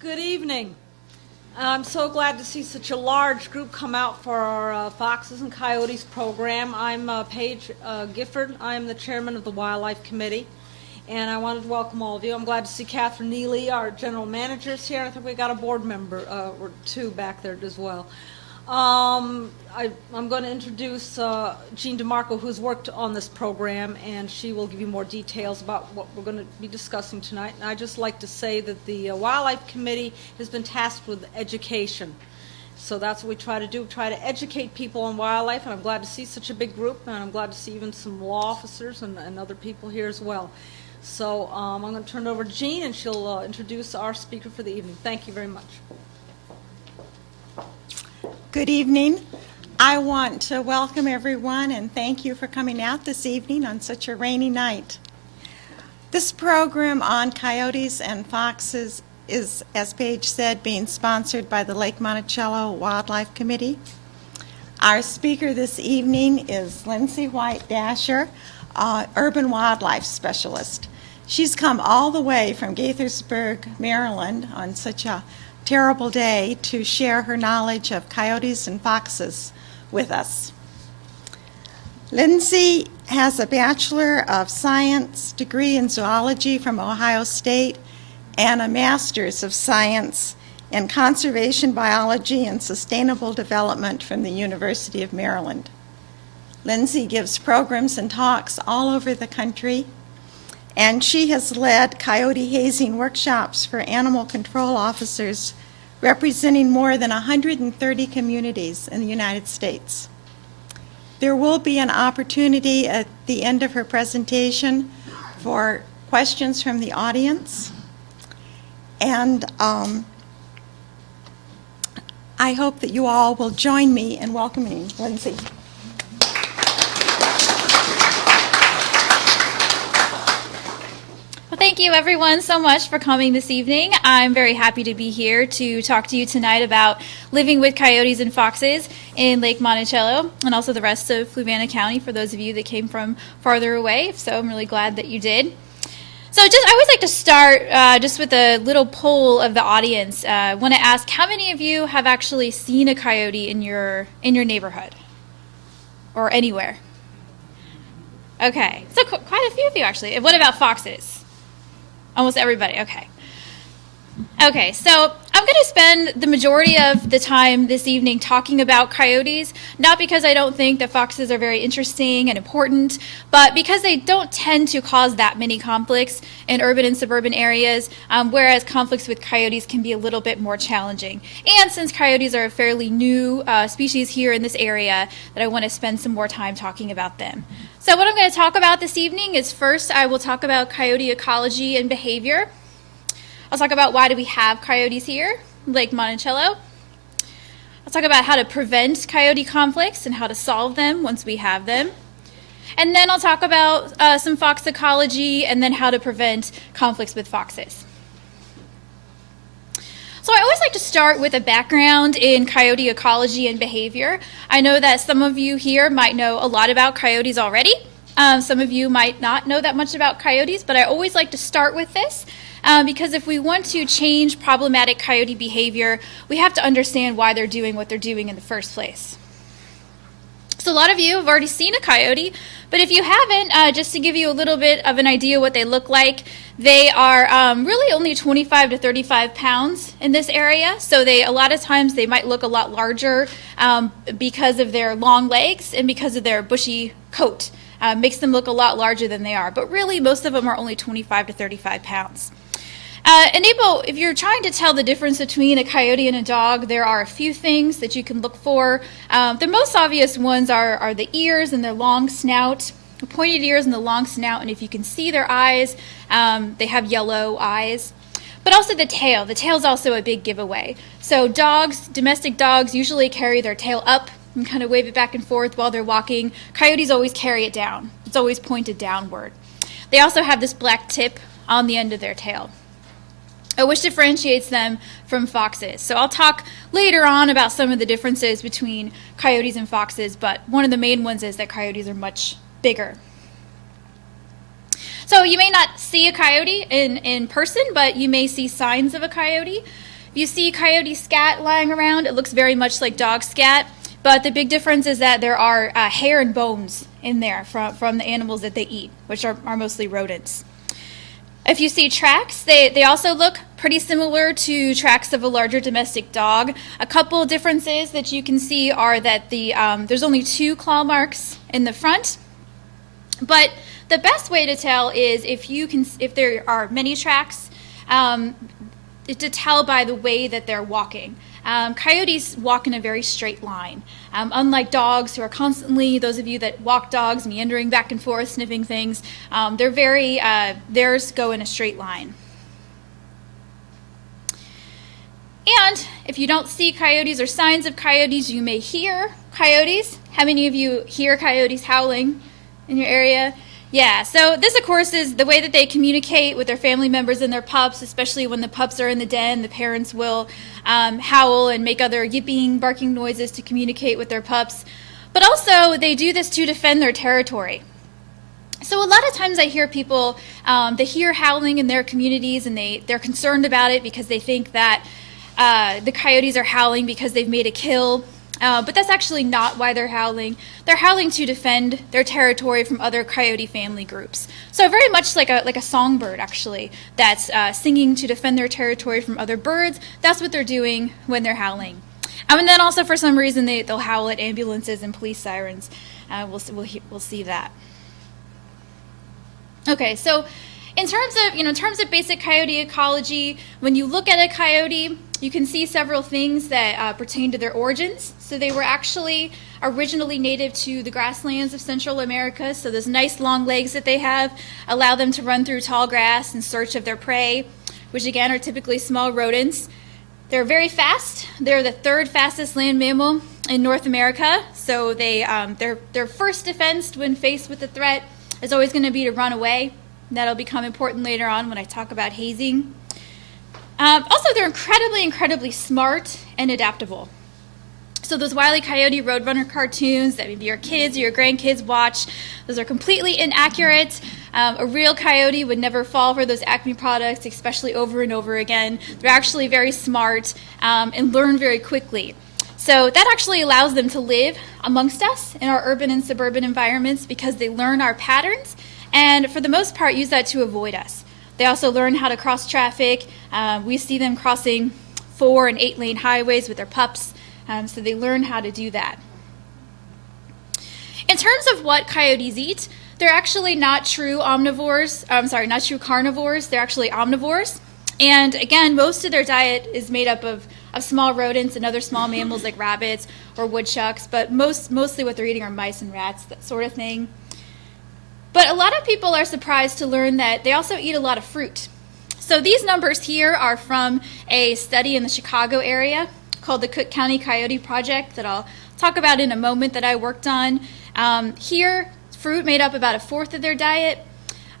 Good evening. I'm so glad to see such a large group come out for our Foxes and Coyotes program. I'm Paige Gifford. I'm the chairman of the Wildlife Committee, and I wanted to welcome all of you. I'm glad to see Catherine Neely, our general manager, is here. I think we got a board member or two back there as well. I'm going to introduce Jean DeMarco, who's worked on this program, and she will give you more details about what we're going to be discussing tonight. And I'd just like to say that the Wildlife Committee has been tasked with education. So that's what we try to do, try to educate people on wildlife, and I'm glad to see such a big group, and I'm glad to see even some law officers and other people here as well. So I'm going to turn it over to Jean, and she'll introduce our speaker for the evening. Thank you very much. Good evening. I want to welcome everyone and thank you for coming out this evening on such a rainy night. This program on coyotes and foxes is, as Paige said, being sponsored by the Lake Monticello Wildlife Committee. Our speaker this evening is Lindsay White-Dasher, urban wildlife specialist. She's come all the way from Gaithersburg, Maryland on such a terrible day to share her knowledge of coyotes and foxes with us. Lindsay has a Bachelor of Science degree in zoology from Ohio State and a Master's of Science in Conservation Biology and Sustainable Development from the University of Maryland. Lindsay gives programs and talks all over the country, and she has led coyote hazing workshops for animal control officers representing more than 130 communities in the United States. There will be an opportunity at the end of her presentation for questions from the audience, and I hope that you all will join me in welcoming Lindsay. Thank you everyone so much for coming this evening. I'm very happy to be here to talk to you tonight about living with coyotes and foxes in Lake Monticello and also the rest of Fluvanna County for those of you that came from farther away. So I'm really glad that you did. So I always like to start just with a little poll of the audience. I want to ask how many of you have actually seen a coyote in your neighborhood or anywhere? Okay, so quite a few of you actually. What about foxes? Almost everybody, okay. Okay, so I'm going to spend the majority of the time this evening talking about coyotes, not because I don't think that foxes are very interesting and important, but because they don't tend to cause that many conflicts in urban and suburban areas, whereas conflicts with coyotes can be a little bit more challenging. And since coyotes are a fairly new species here in this area, that I want to spend some more time talking about them. So what I'm going to talk about this evening is first I will talk about coyote ecology and behavior. I'll talk about why do we have coyotes here, Lake Monticello. I'll talk about how to prevent coyote conflicts and how to solve them once we have them. And then I'll talk about some fox ecology and then how to prevent conflicts with foxes. So I always like to start with a background in coyote ecology and behavior. I know that some of you here might know a lot about coyotes already. Some of you might not know that much about coyotes, but I always like to start with this because if we want to change problematic coyote behavior, we have to understand why they're doing what they're doing in the first place. So a lot of you have already seen a coyote, but if you haven't, just to give you a little bit of an idea what they look like, they are really only 25 to 35 pounds in this area. So a lot of times they might look a lot larger because of their long legs and because of their bushy coat. makes them look a lot larger than they are. But really, most of them are only 25 to 35 pounds. And if you're trying to tell the difference between a coyote and a dog, there are a few things that you can look for. The most obvious ones are the ears and their long snout, the pointed ears and the long snout, and if you can see their eyes, they have yellow eyes. But also the tail. The tail is also a big giveaway. So dogs, domestic dogs, usually carry their tail up and kind of wave it back and forth while they're walking. Coyotes always carry it down. It's always pointed downward. They also have this black tip on the end of their tail, which differentiates them from foxes. So I'll talk later on about some of the differences between coyotes and foxes, but one of the main ones is that coyotes are much bigger. So you may not see a coyote in person, but you may see signs of a coyote. If you see coyote scat lying around, it looks very much like dog scat, but the big difference is that there are hair and bones in there from the animals that they eat, which are mostly rodents. If you see tracks, they also look pretty similar to tracks of a larger domestic dog. A couple differences that you can see are that there's only 2 claw marks in the front. But the best way to tell is if there are many tracks, to tell by the way that they're walking. Coyotes walk in a very straight line. Unlike dogs, who are constantly, those of you that walk dogs, meandering back and forth, sniffing things, theirs go in a straight line. And if you don't see coyotes or signs of coyotes, you may hear coyotes. How many of you hear coyotes howling in your area? Yeah, so this, of course, is the way that they communicate with their family members and their pups, especially when the pups are in the den. The parents will howl and make other yipping, barking noises to communicate with their pups. But also, they do this to defend their territory. So a lot of times I hear people, they hear howling in their communities, and they're concerned about it because they think that the coyotes are howling because they've made a kill. But that's actually not why they're howling. They're howling to defend their territory from other coyote family groups. So very much like a songbird, actually, that's singing to defend their territory from other birds. That's what they're doing when they're howling. And then also, for some reason, they'll howl at ambulances and police sirens. We'll see that. Okay, so in terms of basic coyote ecology, when you look at a coyote, you can see several things that pertain to their origins. So they were actually originally native to the grasslands of Central America. So those nice long legs that they have allow them to run through tall grass in search of their prey, which again are typically small rodents. They're very fast. They're the 3rd fastest land mammal in North America. So their first defense when faced with a threat is always going to be to run away. That'll become important later on when I talk about hazing. Also, they're incredibly smart and adaptable. So those Wile E. Coyote Roadrunner cartoons that maybe your kids or your grandkids watch, those are completely inaccurate. A real coyote would never fall for those Acme products, especially over and over again. They're actually very smart and learn very quickly. So that actually allows them to live amongst us in our urban and suburban environments because they learn our patterns and, for the most part, use that to avoid us. They also learn how to cross traffic. We see them crossing 4- and 8-lane highways with their pups, so they learn how to do that. In terms of what coyotes eat, they're actually not true carnivores. They're actually omnivores. And again, most of their diet is made up of small rodents and other small mammals like rabbits or woodchucks, but mostly what they're eating are mice and rats, that sort of thing. But a lot of people are surprised to learn that they also eat a lot of fruit. So these numbers here are from a study in the Chicago area called the Cook County Coyote Project that I'll talk about in a moment that I worked on. Here, fruit made up about 1/4 of their diet.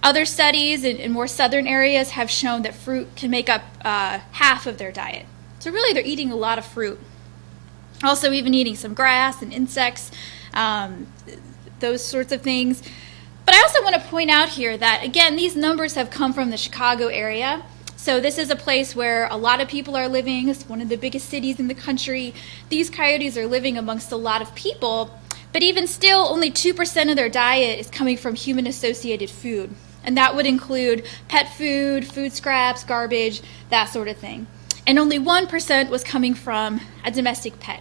Other studies in more southern areas have shown that fruit can make up 1/2 of their diet. So really, they're eating a lot of fruit. Also, even eating some grass and insects, those sorts of things. But I also want to point out here that, again, these numbers have come from the Chicago area. So this is a place where a lot of people are living. It's one of the biggest cities in the country. These coyotes are living amongst a lot of people. But even still, only 2% of their diet is coming from human-associated food. And that would include pet food, food scraps, garbage, that sort of thing. And only 1% was coming from a domestic pet.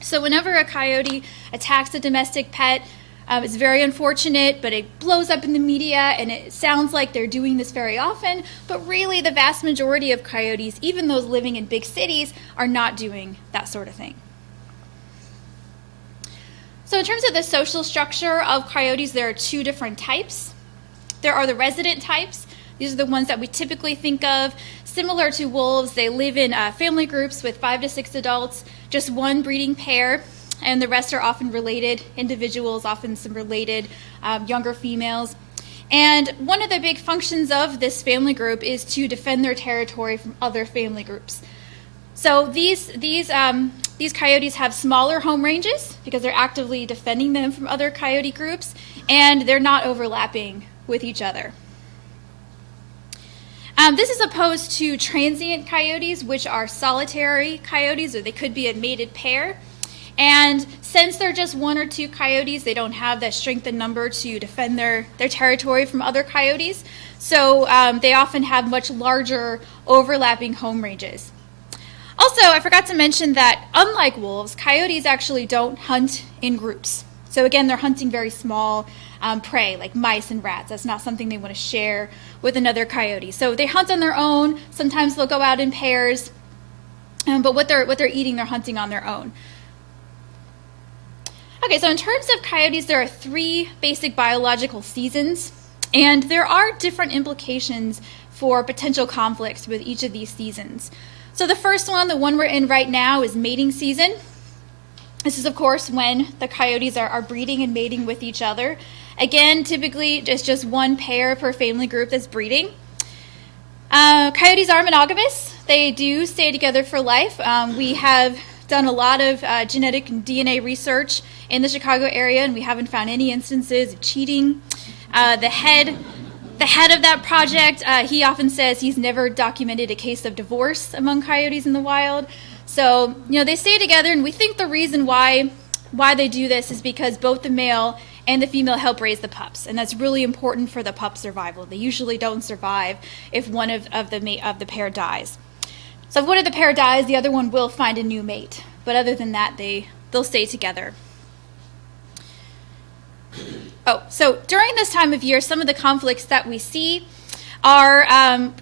So whenever a coyote attacks a domestic pet, It's very unfortunate, but it blows up in the media, and it sounds like they're doing this very often, but really the vast majority of coyotes, even those living in big cities, are not doing that sort of thing. So in terms of the social structure of coyotes, there are two different types. There are the resident types. These are the ones that we typically think of. Similar to wolves, they live in family groups with 5 to 6 adults, just one breeding pair, and the rest are often related individuals, often some related younger females. And one of the big functions of this family group is to defend their territory from other family groups. So these coyotes have smaller home ranges because they're actively defending them from other coyote groups, and they're not overlapping with each other. This is opposed to transient coyotes, which are solitary coyotes, or they could be a mated pair. And since they're just 1 or 2 coyotes, they don't have that strength in number to defend their territory from other coyotes. So they often have much larger overlapping home ranges. Also, I forgot to mention that unlike wolves, coyotes actually don't hunt in groups. So again, they're hunting very small prey like mice and rats. That's not something they want to share with another coyote. So they hunt on their own. Sometimes they'll go out in pairs, but what they're eating, they're hunting on their own. Okay, so in terms of coyotes, there are 3 basic biological seasons, and there are different implications for potential conflicts with each of these seasons. So the first one, the one we're in right now, is mating season. This is, of course, when the coyotes are breeding and mating with each other. Again, typically it's just one pair per family group that's breeding. Coyotes are monogamous. They do stay together for life. We have done a lot of genetic and DNA research in the Chicago area, and we haven't found any instances of cheating. The head of that project, he often says he's never documented a case of divorce among coyotes in the wild. So, they stay together, and we think the reason why they do this is because both the male and the female help raise the pups, and that's really important for the pup survival. They usually don't survive if one of the pair dies. So if one of the pair dies, the other one will find a new mate. But other than that, they'll stay together. So during this time of year, some of the conflicts that we see are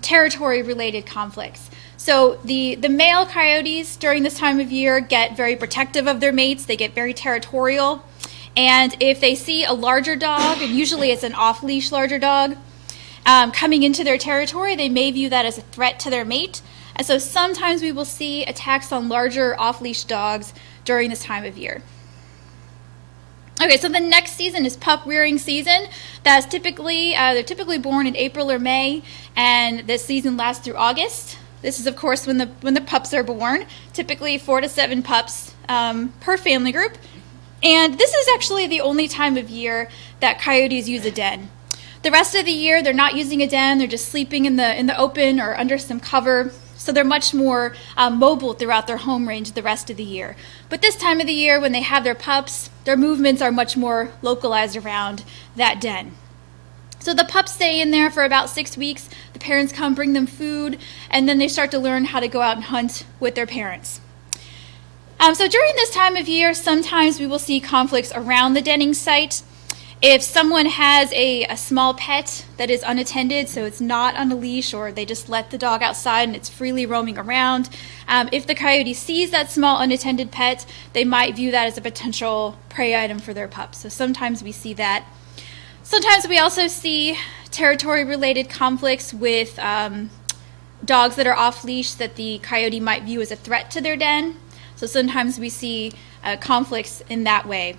territory-related conflicts. So the male coyotes during this time of year get very protective of their mates. They get very territorial. And if they see a larger dog, and usually it's an off-leash larger dog, coming into their territory, they may view that as a threat to their mate. And so sometimes we will see attacks on larger off-leash dogs during this time of year. Okay, so the next season is pup rearing season. That's they're typically born in April or May, and this season lasts through August. This is, of course, when the pups are born, typically 4 to 7 pups per family group. And this is actually the only time of year that coyotes use a den. The rest of the year, they're not using a den. They're just sleeping in the open or under some cover. So they're much more mobile throughout their home range the rest of the year. But this time of the year, when they have their pups, their movements are much more localized around that den. So the pups stay in there for about 6 weeks. The parents come bring them food, and then they start to learn how to go out and hunt with their parents. So during this time of year, sometimes we will see conflicts around the denning site. If someone has a small pet that is unattended, so it's not on a leash, or they just let the dog outside and it's freely roaming around, if the coyote sees that small unattended pet, they might view that as a potential prey item for their pups. So sometimes we see that. Sometimes we also see territory-related conflicts with dogs that are off-leash that the coyote might view as a threat to their den. So sometimes we see conflicts in that way.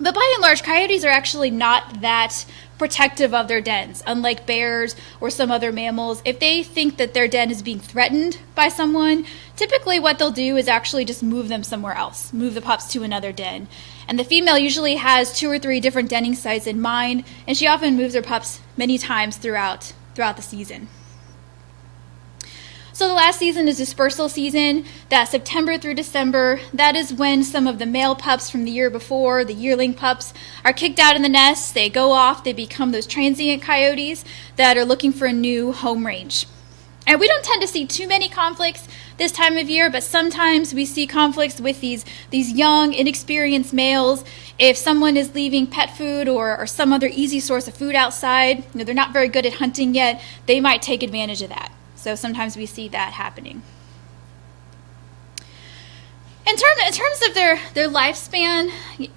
But by and large, coyotes are actually not that protective of their dens, unlike bears or some other mammals. If they think that their den is being threatened by someone, typically what they'll do is actually just move them somewhere else, move the pups to another den. And the female usually has 2 or 3 different denning sites in mind, and she often moves her pups many times throughout the season. So the last season is dispersal season. That's September through December. That is when some of the male pups from the year before, the yearling pups, are kicked out of the nest. They go off. They become those transient coyotes that are looking for a new home range. And we don't tend to see too many conflicts this time of year, but sometimes we see conflicts with these young, inexperienced males. If someone is leaving pet food or some other easy source of food outside, they're not very good at hunting yet, they might take advantage of that. So sometimes we see that happening. In terms of their lifespan,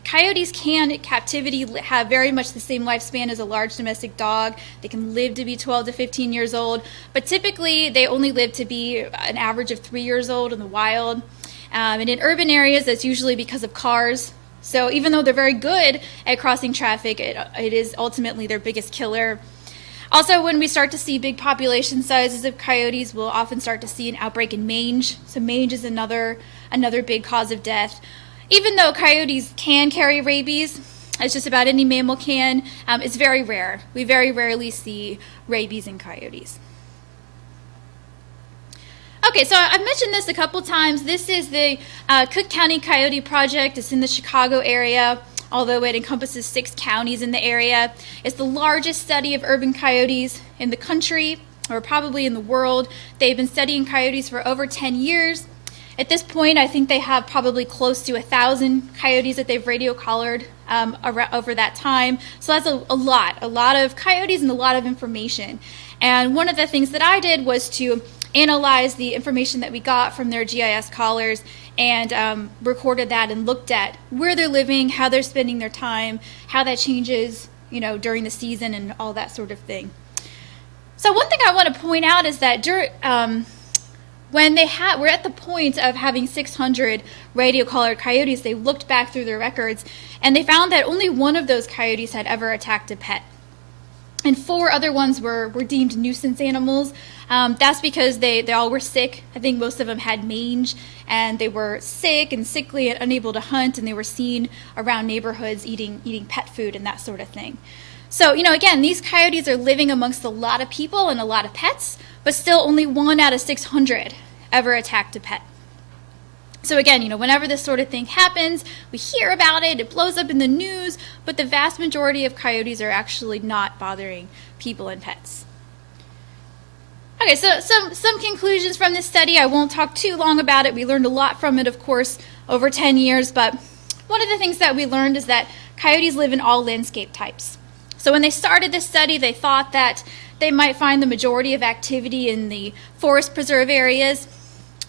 coyotes can, at captivity, have very much the same lifespan as a large domestic dog. They can live to be 12 to 15 years old, but typically they only live to be an average of 3 years old in the wild. And in urban areas, that's usually because of cars. So even though they're very good at crossing traffic, it is ultimately their biggest killer. Also, when we start to see big population sizes of coyotes, we'll often start to see an outbreak in mange. So mange is another big cause of death. Even though coyotes can carry rabies, as just about any mammal can, it's very rare. We very rarely see rabies in coyotes. Okay, so I've mentioned this a couple times. This is the Cook County Coyote Project. It's in the Chicago area, although it encompasses 6 counties in the area. It's the largest study of urban coyotes in the country, or probably in the world. They've been studying coyotes for over 10 years. At this point, I think they have probably close to 1,000 coyotes that they've radio collared over that time. So that's a lot of coyotes and a lot of information. And one of the things that I did was to analyze the information that we got from their GIS collars and recorded that and looked at where they're living, how they're spending their time, how that changes, during the season and all that sort of thing. So one thing I want to point out is that when we're at the point of having 600 radio collared coyotes, they looked back through their records and they found that only one of those coyotes had ever attacked a pet. And 4 other ones were deemed nuisance animals. That's because they all were sick. I think most of them had mange, and they were sick and sickly and unable to hunt, and they were seen around neighborhoods eating pet food and that sort of thing. So, again, these coyotes are living amongst a lot of people and a lot of pets, but still only 1 out of 600 ever attacked a pet. So again, whenever this sort of thing happens, we hear about it, it blows up in the news, but the vast majority of coyotes are actually not bothering people and pets. Okay, so some conclusions from this study. I won't talk too long about it. We learned a lot from it, of course, over 10 years, but one of the things that we learned is that coyotes live in all landscape types. So when they started this study, they thought that they might find the majority of activity in the forest preserve areas.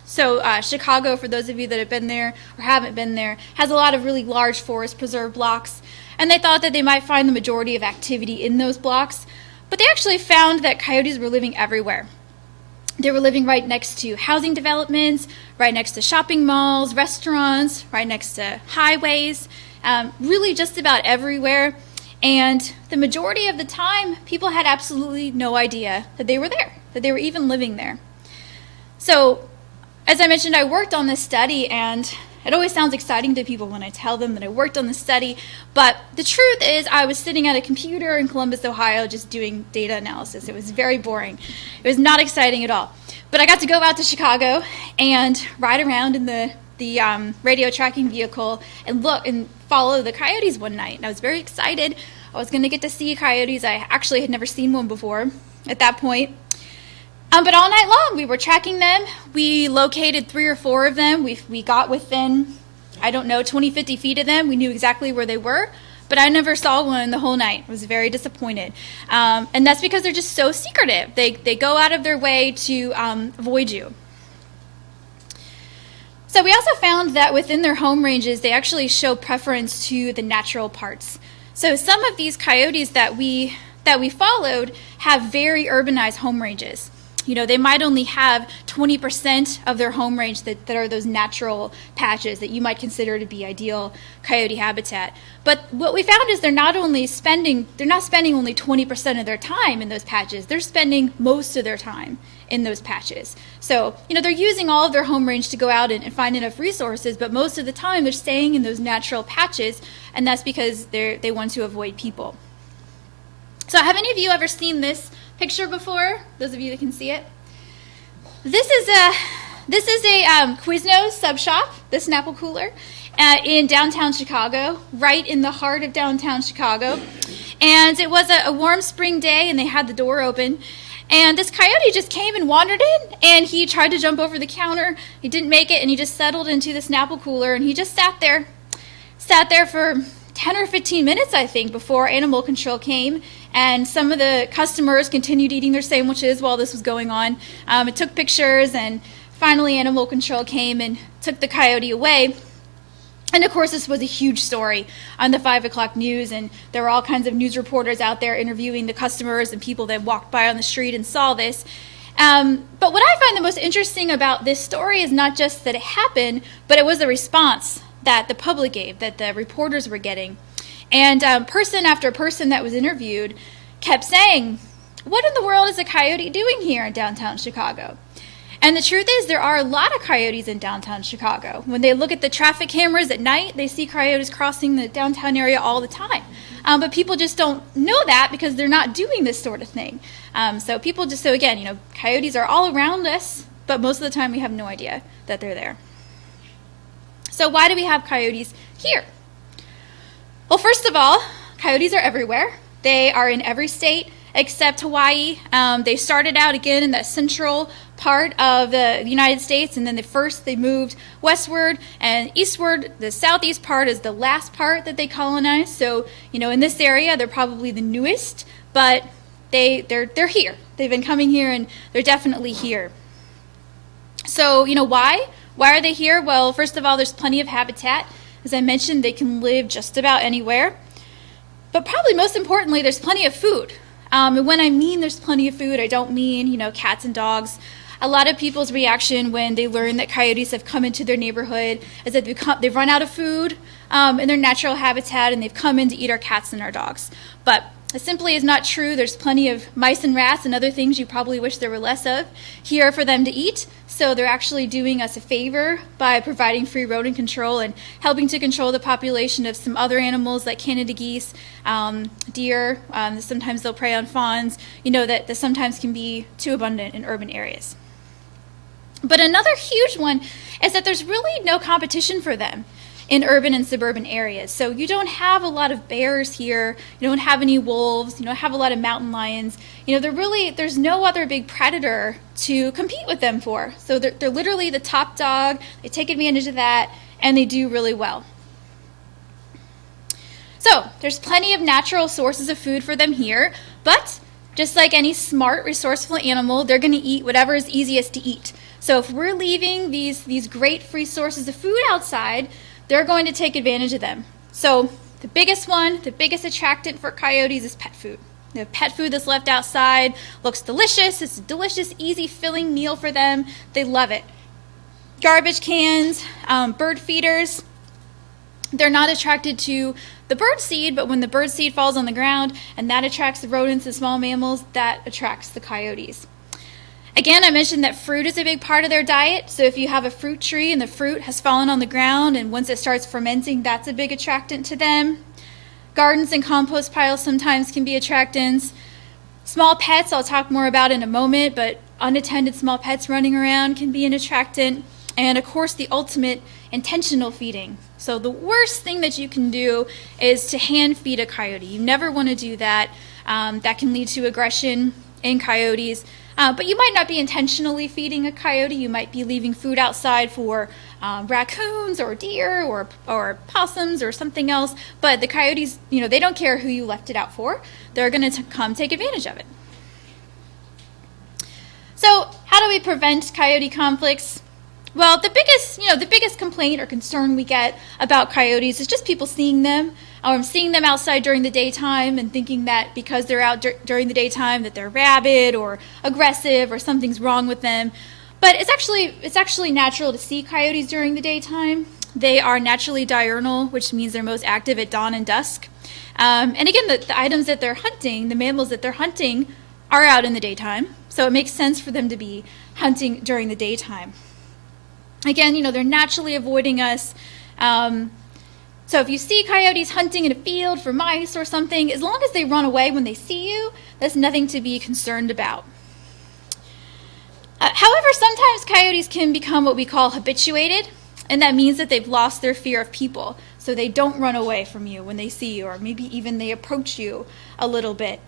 So Chicago, for those of you that have been there or haven't been there, has a lot of really large forest preserve blocks. And they thought that they might find the majority of activity in those blocks. But they actually found that coyotes were living everywhere. They were living right next to housing developments, right next to shopping malls, restaurants, right next to highways, really just about everywhere. And the majority of the time, people had absolutely no idea that they were there, that they were even living there. So, as I mentioned, I worked on this study, and it always sounds exciting to people when I tell them that I worked on this study, but the truth is I was sitting at a computer in Columbus, Ohio, just doing data analysis. It was very boring. It was not exciting at all. But I got to go out to Chicago and ride around in the radio tracking vehicle and look and follow the coyotes one night. And I was very excited. I was going to get to see coyotes. I actually had never seen one before at that point. But all night long, we were tracking them. We located 3 or 4 of them. We got within, 20, 50 feet of them. We knew exactly where they were, but I never saw one the whole night. I was very disappointed. And that's because they're just so secretive. They go out of their way to avoid you. So we also found that within their home ranges, they actually show preference to the natural parts. So some of these coyotes that we followed have very urbanized home ranges. They might only have 20% of their home range that are those natural patches that you might consider to be ideal coyote habitat. But what we found is they're not spending only 20% of their time in those patches. They're spending most of their time in those patches. So, they're using all of their home range to go out and find enough resources, but most of the time they're staying in those natural patches, and that's because they want to avoid people. So have any of you ever seen this picture before? Those of you that can see it. This is a Quiznos sub shop, the Snapple cooler, in downtown Chicago, right in the heart of downtown Chicago. And it was a warm spring day, and they had the door open. And this coyote just came and wandered in, and he tried to jump over the counter. He didn't make it, and he just settled into this Snapple cooler, and he just sat there for 10 or 15 minutes, I think, before animal control came, and some of the customers continued eating their sandwiches while this was going on. It took pictures, and finally animal control came and took the coyote away. And of course, this was a huge story on the 5 o'clock news, and there were all kinds of news reporters out there interviewing the customers and people that walked by on the street and saw this. But what I find the most interesting about this story is not just that it happened, but it was the response that the public gave, that the reporters were getting. And person after person that was interviewed kept saying, "What in the world is a coyote doing here in downtown Chicago?" And the truth is, there are a lot of coyotes in downtown Chicago. When they look at the traffic cameras at night, they see coyotes crossing the downtown area all the time. But people just don't know that because they're not doing this sort of thing. So again, coyotes are all around us, but most of the time we have no idea that they're there. So why do we have coyotes here? Well, first of all, coyotes are everywhere. They are in every state except Hawaii. They started out again in the central part of the United States, and then they moved westward and eastward. The southeast part is the last part that they colonized. So, in this area, they're probably the newest, but they're here. They've been coming here, and they're definitely here. So, why? Why are they here? Well, first of all, there's plenty of habitat. As I mentioned, they can live just about anywhere. But probably most importantly, there's plenty of food. And when I mean there's plenty of food, I don't mean, cats and dogs. A lot of people's reaction when they learn that coyotes have come into their neighborhood is that they've run out of food in their natural habitat, and they've come in to eat our cats and our dogs. But it simply is not true. There's plenty of mice and rats and other things you probably wish there were less of here for them to eat. So they're actually doing us a favor by providing free rodent control and helping to control the population of some other animals like Canada geese, deer. Sometimes they'll prey on fawns. That sometimes can be too abundant in urban areas. But another huge one is that there's really no competition for them in urban and suburban areas. So you don't have a lot of bears here, you don't have any wolves, you don't have a lot of mountain lions. There's no other big predator to compete with them for. So they're literally the top dog, they take advantage of that, and they do really well. So there's plenty of natural sources of food for them here, but just like any smart, resourceful animal, they're going to eat whatever is easiest to eat. So if we're leaving these great free sources of food outside, they're going to take advantage of them. So the biggest attractant for coyotes is pet food. They have pet food that's left outside, looks delicious. It's a delicious, easy, filling meal for them. They love it. Garbage cans, bird feeders. They're not attracted to the bird seed, but when the bird seed falls on the ground and that attracts the rodents and small mammals, that attracts the coyotes. Again, I mentioned that fruit is a big part of their diet. So if you have a fruit tree and the fruit has fallen on the ground, and once it starts fermenting, that's a big attractant to them. Gardens and compost piles sometimes can be attractants. Small pets, I'll talk more about in a moment, but unattended small pets running around can be an attractant. And of course, the ultimate, intentional feeding. So the worst thing that you can do is to hand feed a coyote. You never want to do that. That can lead to aggression in coyotes. But you might not be intentionally feeding a coyote. You might be leaving food outside for raccoons or deer or possums or something else. But the coyotes, they don't care who you left it out for. They're going to come take advantage of it. So how do we prevent coyote conflicts? Well, the biggest complaint or concern we get about coyotes is just people seeing them outside during the daytime and thinking that because they're out during the daytime that they're rabid or aggressive or something's wrong with them. But it's actually natural to see coyotes during the daytime. They are naturally diurnal, which means they're most active at dawn and dusk. And again, the items that they're hunting, the mammals that they're hunting, are out in the daytime. So it makes sense for them to be hunting during the daytime. Again, they're naturally avoiding us. So if you see coyotes hunting in a field for mice or something, as long as they run away when they see you, that's nothing to be concerned about. However, sometimes coyotes can become what we call habituated, and that means that they've lost their fear of people. So they don't run away from you when they see you, or maybe even they approach you a little bit.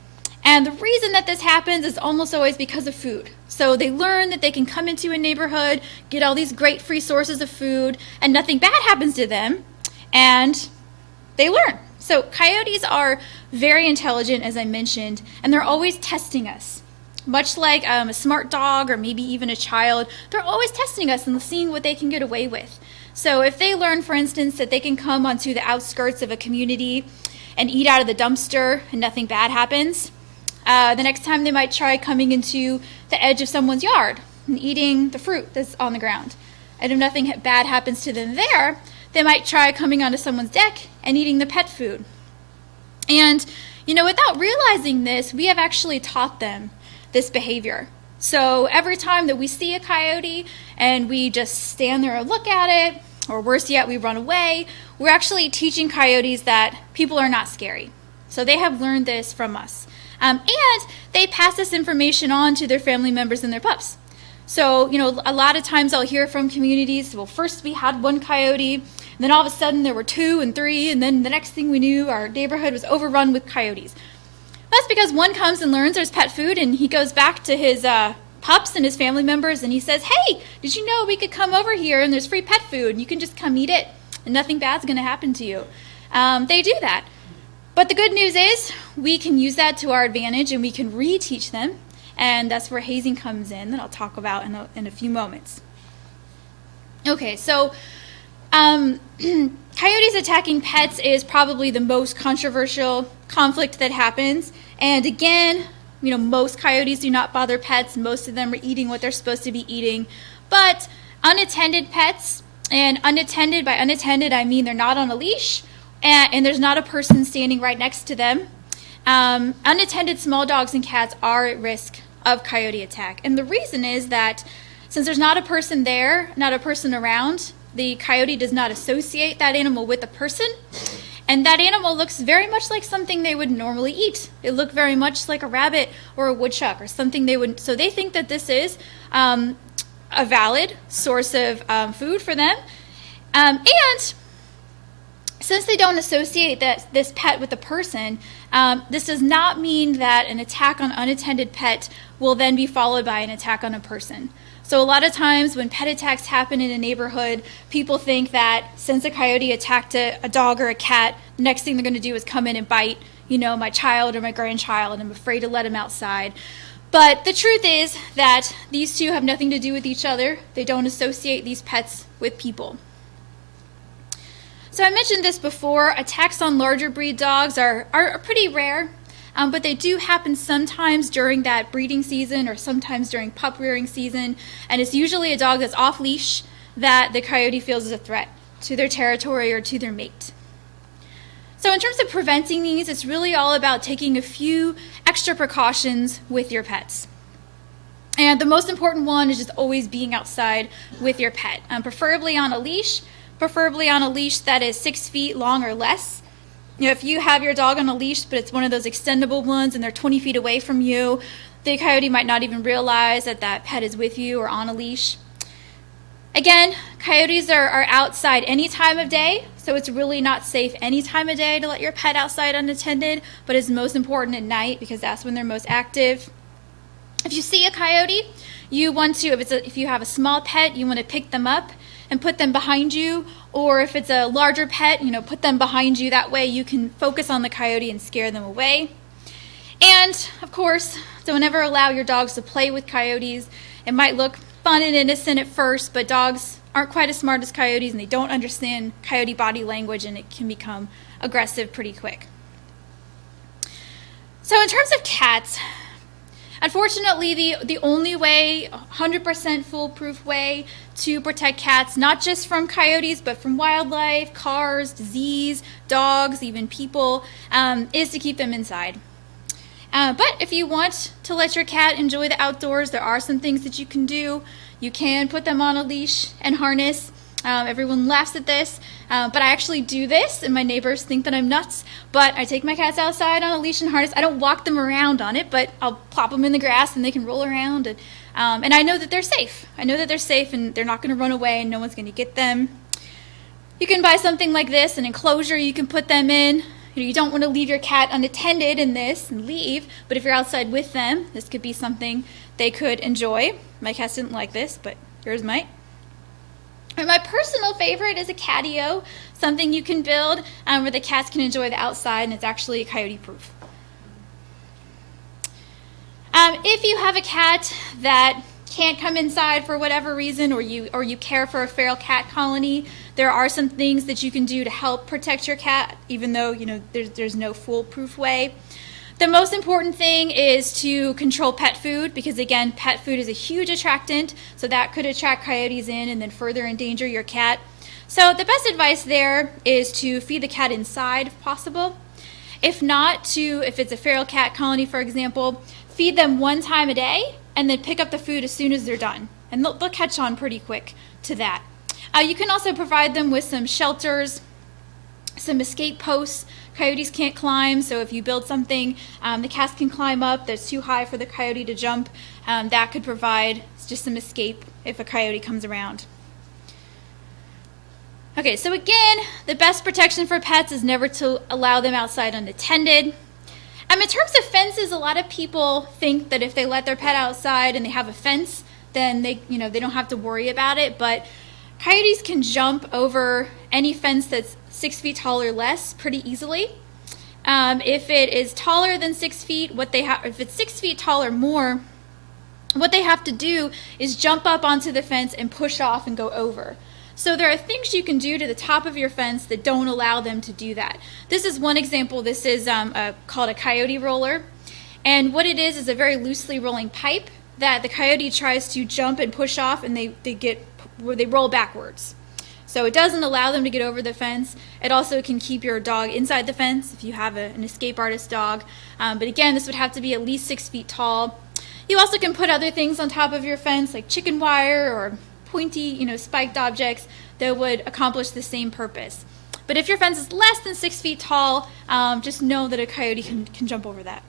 And the reason that this happens is almost always because of food. So they learn that they can come into a neighborhood, get all these great free sources of food, and nothing bad happens to them, and they learn. So coyotes are very intelligent, as I mentioned, and they're always testing us. Much like a smart dog or maybe even a child, they're always testing us and seeing what they can get away with. So if they learn, for instance, that they can come onto the outskirts of a community and eat out of the dumpster and nothing bad happens, the next time they might try coming into the edge of someone's yard and eating the fruit that's on the ground. And if nothing bad happens to them there, they might try coming onto someone's deck and eating the pet food. And, without realizing this, we have actually taught them this behavior. So every time that we see a coyote and we just stand there and look at it, or worse yet, we run away, we're actually teaching coyotes that people are not scary. So they have learned this from us. And they pass this information on to their family members and their pups. So, a lot of times I'll hear from communities, well, first we had one coyote, and then all of a sudden there were 2 and 3, and then the next thing we knew, our neighborhood was overrun with coyotes. That's because one comes and learns there's pet food, and he goes back to his pups and his family members, and he says, hey, did you know we could come over here and there's free pet food, and you can just come eat it, and nothing bad's going to happen to you. They do that. But the good news is we can use that to our advantage, and we can reteach them, and that's where hazing comes in, that I'll talk about in a few moments. Okay, so coyotes attacking pets is probably the most controversial conflict that happens. And again, most coyotes do not bother pets. Most of them are eating what they're supposed to be eating. But unattended pets, and unattended, by unattended I mean they're not on a leash, and there's not a person standing right next to them. Unattended small dogs and cats are at risk of coyote attack. And the reason is that since there's not a person there, not a person around, the coyote does not associate that animal with a person. And that animal looks very much like something they would normally eat. It looked very much like a rabbit or a woodchuck or something they would. So they think that this is a valid source of food for them. And since they don't associate this pet with a person, this does not mean that an attack on unattended pet will then be followed by an attack on a person. So a lot of times when pet attacks happen in a neighborhood, people think that since a coyote attacked a dog or a cat, the next thing they're going to do is come in and bite, my child or my grandchild, and I'm afraid to let them outside. But the truth is that these two have nothing to do with each other. They don't associate these pets with people. So I mentioned this before, attacks on larger breed dogs are pretty rare, but they do happen sometimes during that breeding season or sometimes during pup rearing season, and it's usually a dog that's off leash that the coyote feels is a threat to their territory or to their mate. So in terms of preventing these, it's really all about taking a few extra precautions with your pets. And the most important one is just always being outside with your pet, preferably on a leash that is 6 feet long or less. If you have your dog on a leash, but it's one of those extendable ones and they're 20 feet away from you, the coyote might not even realize that that pet is with you or on a leash. Again, coyotes are outside any time of day, so it's really not safe any time of day to let your pet outside unattended, but it's most important at night because that's when they're most active. If you see a coyote, you want to, if you have a small pet, you want to pick them up and put them behind you, or if it's a larger pet, put them behind you. That way you can focus on the coyote and scare them away. And, of course, don't ever allow your dogs to play with coyotes. It might look fun and innocent at first, but dogs aren't quite as smart as coyotes, and they don't understand coyote body language, and it can become aggressive pretty quick. So in terms of cats, unfortunately, the only way, 100% foolproof way to protect cats, not just from coyotes, but from wildlife, cars, disease, dogs, even people, is to keep them inside. But if you want to let your cat enjoy the outdoors, there are some things that you can do. You can put them on a leash and harness. Everyone laughs at this, but I actually do this, and my neighbors think that I'm nuts. But I take my cats outside on a leash and harness. I don't walk them around on it, but I'll plop them in the grass, and they can roll around. And I know that they're safe. I know that they're safe, and they're not going to run away, and no one's going to get them. You can buy something like this, an enclosure you can put them in. You don't want to leave your cat unattended in this and leave, but if you're outside with them, this could be something they could enjoy. My cats didn't like this, but yours might. And my personal favorite is a catio, something you can build where the cats can enjoy the outside, and it's actually coyote-proof. If you have a cat that can't come inside for whatever reason, or you care for a feral cat colony, there are some things that you can do to help protect your cat, even though there's no foolproof way. The most important thing is to control pet food, because again, pet food is a huge attractant, so that could attract coyotes in and then further endanger your cat. So the best advice there is to feed the cat inside if possible. If not, if it's a feral cat colony, for example, feed them one time a day and then pick up the food as soon as they're done. And they'll catch on pretty quick to that. You can also provide them with some shelters, some escape posts. Coyotes can't climb, so if you build something the cats can climb up that's too high for the coyote to jump, that could provide just some escape if a coyote comes around. Okay, so again, the best protection for pets is never to allow them outside unattended. In terms of fences, a lot of people think that if they let their pet outside and they have a fence, then they don't have to worry about it. But coyotes can jump over any fence that's 6 feet tall or less pretty easily. If it is taller than 6 feet, if it's 6 feet tall or more, what they have to do is jump up onto the fence and push off and go over. So there are things you can do to the top of your fence that don't allow them to do that. This is one example. This is called a coyote roller. And what it is a very loosely rolling pipe that the coyote tries to jump and push off, and they roll backwards. So it doesn't allow them to get over the fence. It also can keep your dog inside the fence if you have an escape artist dog. But again, this would have to be at least 6 feet tall. You also can put other things on top of your fence, like chicken wire or pointy, spiked objects that would accomplish the same purpose. But if your fence is less than 6 feet tall, just know that a coyote can jump over that.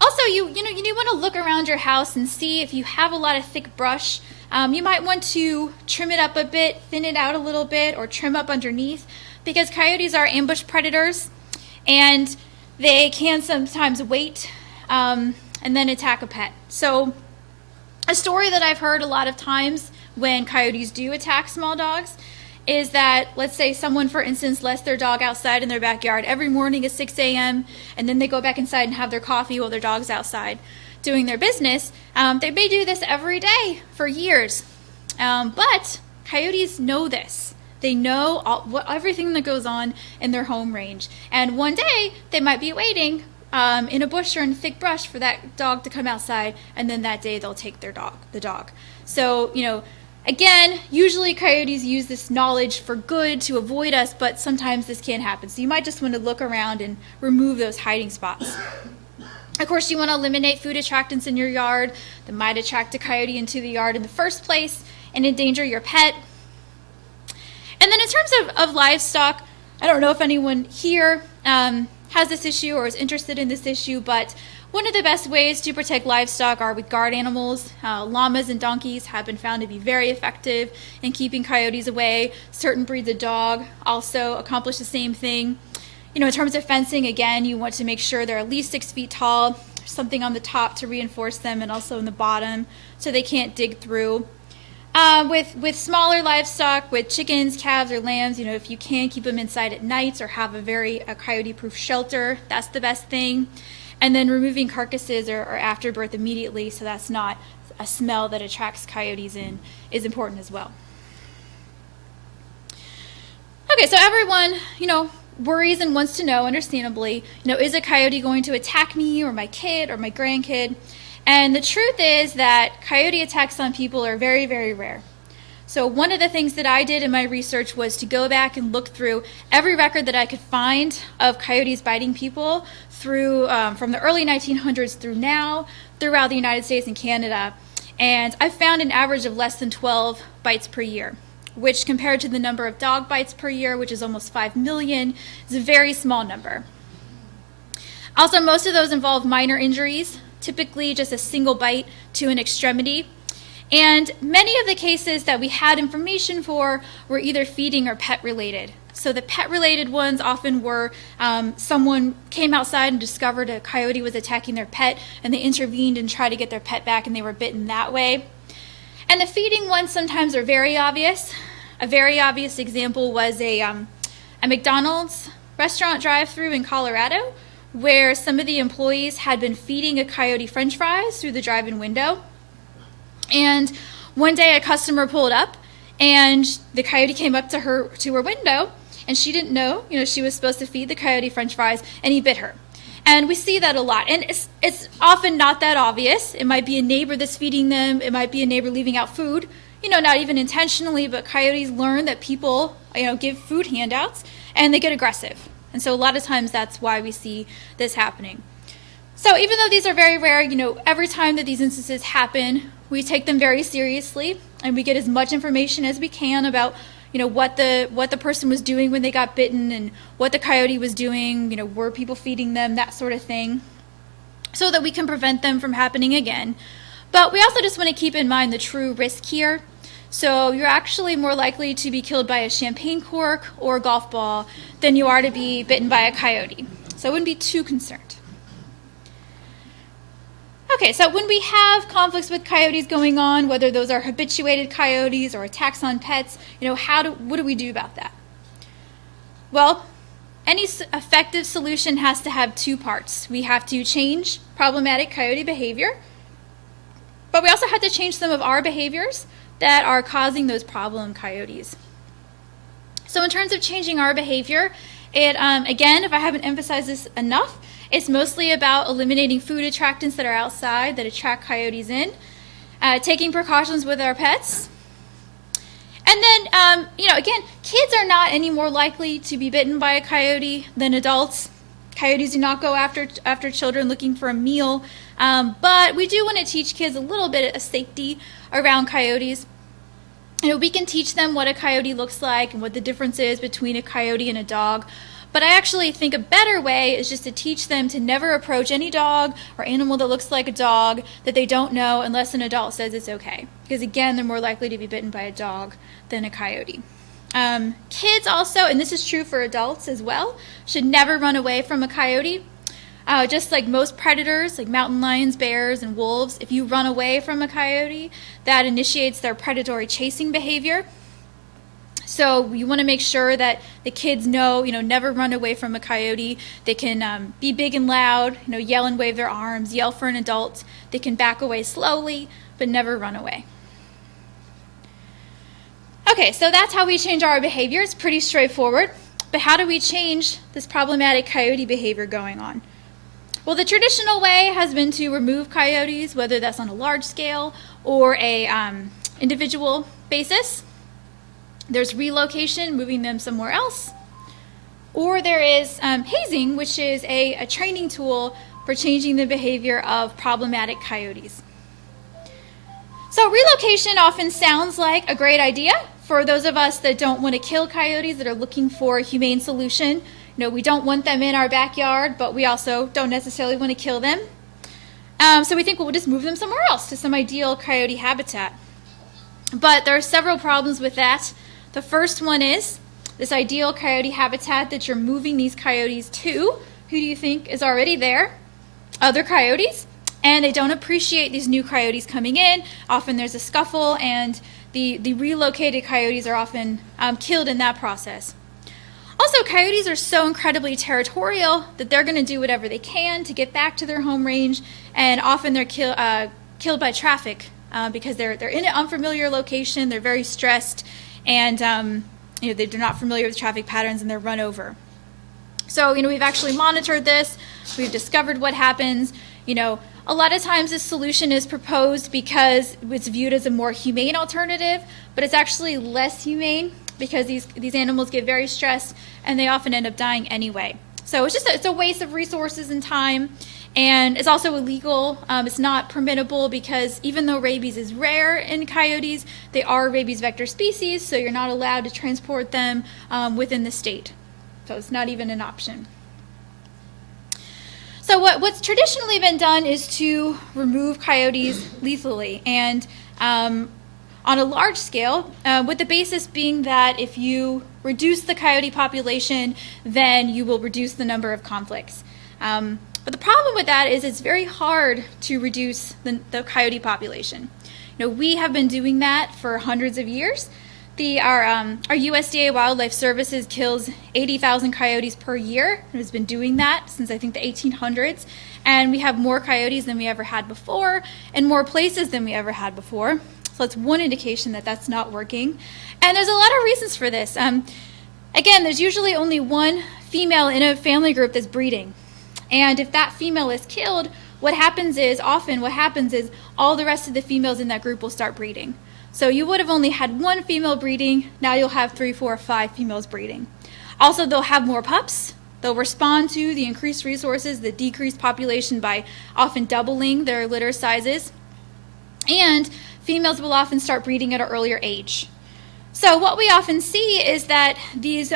Also, you want to look around your house and see if you have a lot of thick brush. You might want to trim it up a bit, thin it out a little bit, or trim up underneath, because coyotes are ambush predators, and they can sometimes wait and then attack a pet. So a story that I've heard a lot of times when coyotes do attack small dogs is that, let's say someone, for instance, lets their dog outside in their backyard every morning at 6 a.m., and then they go back inside and have their coffee while their dog's outside doing their business. They may do this every day for years. But coyotes know this. They know everything that goes on in their home range. And one day, they might be waiting in a bush or in thick brush for that dog to come outside, and then that day they'll take the dog. So, again, usually coyotes use this knowledge for good to avoid us, but sometimes this can happen. So you might just want to look around and remove those hiding spots. Of course, you want to eliminate food attractants in your yard that might attract a coyote into the yard in the first place and endanger your pet. And then in terms of livestock, I don't know if anyone here has this issue or is interested in this issue, but one of the best ways to protect livestock are with guard animals. Llamas and donkeys have been found to be very effective in keeping coyotes away. Certain breeds of dog also accomplish the same thing. In terms of fencing, again, you want to make sure they're at least 6 feet tall, something on the top to reinforce them, and also in the bottom so they can't dig through. With smaller livestock, with chickens, calves, or lambs, if you can keep them inside at night or have a coyote-proof shelter, that's the best thing. And then removing carcasses or after birth immediately, so that's not a smell that attracts coyotes in, is important as well. Okay, so everyone, worries and wants to know, understandably, is a coyote going to attack me or my kid or my grandkid? And the truth is that coyote attacks on people are very, very rare. So one of the things that I did in my research was to go back and look through every record that I could find of coyotes biting people through from the early 1900s through now, throughout the United States and Canada. And I found an average of less than 12 bites per year, which compared to the number of dog bites per year, which is almost 5 million, is a very small number. Also, most of those involve minor injuries, typically just a single bite to an extremity. And many of the cases that we had information for were either feeding or pet related. So the pet-related ones often were someone came outside and discovered a coyote was attacking their pet, and they intervened and tried to get their pet back, and they were bitten that way. And the feeding ones sometimes are very obvious. A very obvious example was a McDonald's restaurant drive-thru in Colorado, where some of the employees had been feeding a coyote French fries through the drive-in window. And one day a customer pulled up, and the coyote came up to her window, and she didn't know, she was supposed to feed the coyote French fries, and he bit her. And we see that a lot. And it's often not that obvious. It might be a neighbor that's feeding them. It might be a neighbor leaving out food, not even intentionally, but coyotes learn that people, give food handouts, and they get aggressive. And so a lot of times that's why we see this happening. So even though these are very rare, every time that these instances happen, we take them very seriously, and we get as much information as we can about what the person was doing when they got bitten and what the coyote was doing, were people feeding them, that sort of thing, so that we can prevent them from happening again. But we also just want to keep in mind the true risk here. So you're actually more likely to be killed by a champagne cork or a golf ball than you are to be bitten by a coyote. So I wouldn't be too concerned. Okay, so when we have conflicts with coyotes going on, whether those are habituated coyotes or attacks on pets, what do we do about that? Well, any effective solution has to have two parts. We have to change problematic coyote behavior, but we also have to change some of our behaviors that are causing those problem coyotes. So in terms of changing our behavior, again, if I haven't emphasized this enough, it's mostly about eliminating food attractants that are outside that attract coyotes in, taking precautions with our pets. And then, again, kids are not any more likely to be bitten by a coyote than adults. Coyotes do not go after children looking for a meal, but we do want to teach kids a little bit of safety around coyotes. We can teach them what a coyote looks like and what the difference is between a coyote and a dog. But I actually think a better way is just to teach them to never approach any dog or animal that looks like a dog that they don't know unless an adult says it's okay. Because again, they're more likely to be bitten by a dog than a coyote. Kids also, and this is true for adults as well, should never run away from a coyote. Just like most predators, like mountain lions, bears, and wolves, if you run away from a coyote, that initiates their predatory chasing behavior. So you want to make sure that the kids know, never run away from a coyote. They can be big and loud, yell and wave their arms, yell for an adult. They can back away slowly, but never run away. Okay, so that's how we change our behavior. It's pretty straightforward. But how do we change this problematic coyote behavior going on? Well, the traditional way has been to remove coyotes, whether that's on a large scale or a individual basis. There's relocation, moving them somewhere else. Or there is hazing, which is a training tool for changing the behavior of problematic coyotes. So relocation often sounds like a great idea for those of us that don't want to kill coyotes, that are looking for a humane solution. We don't want them in our backyard, but we also don't necessarily want to kill them. So we think, well, we'll just move them somewhere else to some ideal coyote habitat. But there are several problems with that. The first one is this ideal coyote habitat that you're moving these coyotes to. Who do you think is already there? Other coyotes. And they don't appreciate these new coyotes coming in. Often there's a scuffle, and the relocated coyotes are often killed in that process. Also, coyotes are so incredibly territorial that they're going to do whatever they can to get back to their home range, and often they're killed by traffic because they're in an unfamiliar location, they're very stressed, and they're not familiar with traffic patterns, and they're run over. So, we've actually monitored this, we've discovered what happens. A lot of times this solution is proposed because it's viewed as a more humane alternative, but it's actually less humane because these animals get very stressed and they often end up dying anyway. So it's a waste of resources and time, and it's also illegal. It's not permittable because even though rabies is rare in coyotes, they are rabies vector species, so you're not allowed to transport them within the state. So it's not even an option. So what's traditionally been done is to remove coyotes lethally, and on a large scale, with the basis being that if you reduce the coyote population, then you will reduce the number of conflicts. But the problem with that is it's very hard to reduce the coyote population. We have been doing that for hundreds of years. Our USDA Wildlife Services kills 80,000 coyotes per year. It has been doing that since I think the 1800s. And we have more coyotes than we ever had before and more places than we ever had before. So that's one indication that that's not working. And there's a lot of reasons for this. Again, there's usually only one female in a family group that's breeding. And if that female is killed, what happens is all the rest of the females in that group will start breeding. So you would have only had one female breeding, now you'll have 3, 4, 5 females breeding. Also, they'll have more pups. They'll respond to the increased resources, the decreased population by often doubling their litter sizes. And females will often start breeding at an earlier age. So what we often see is that these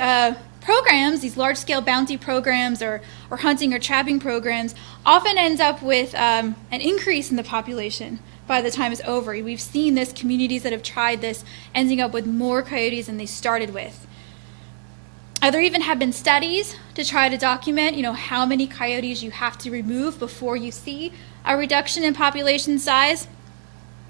programs, these large-scale bounty programs or hunting or trapping programs, often ends up with an increase in the population by the time it's over. We've seen this, communities that have tried this, ending up with more coyotes than they started with. There even have been studies to try to document, how many coyotes you have to remove before you see a reduction in population size.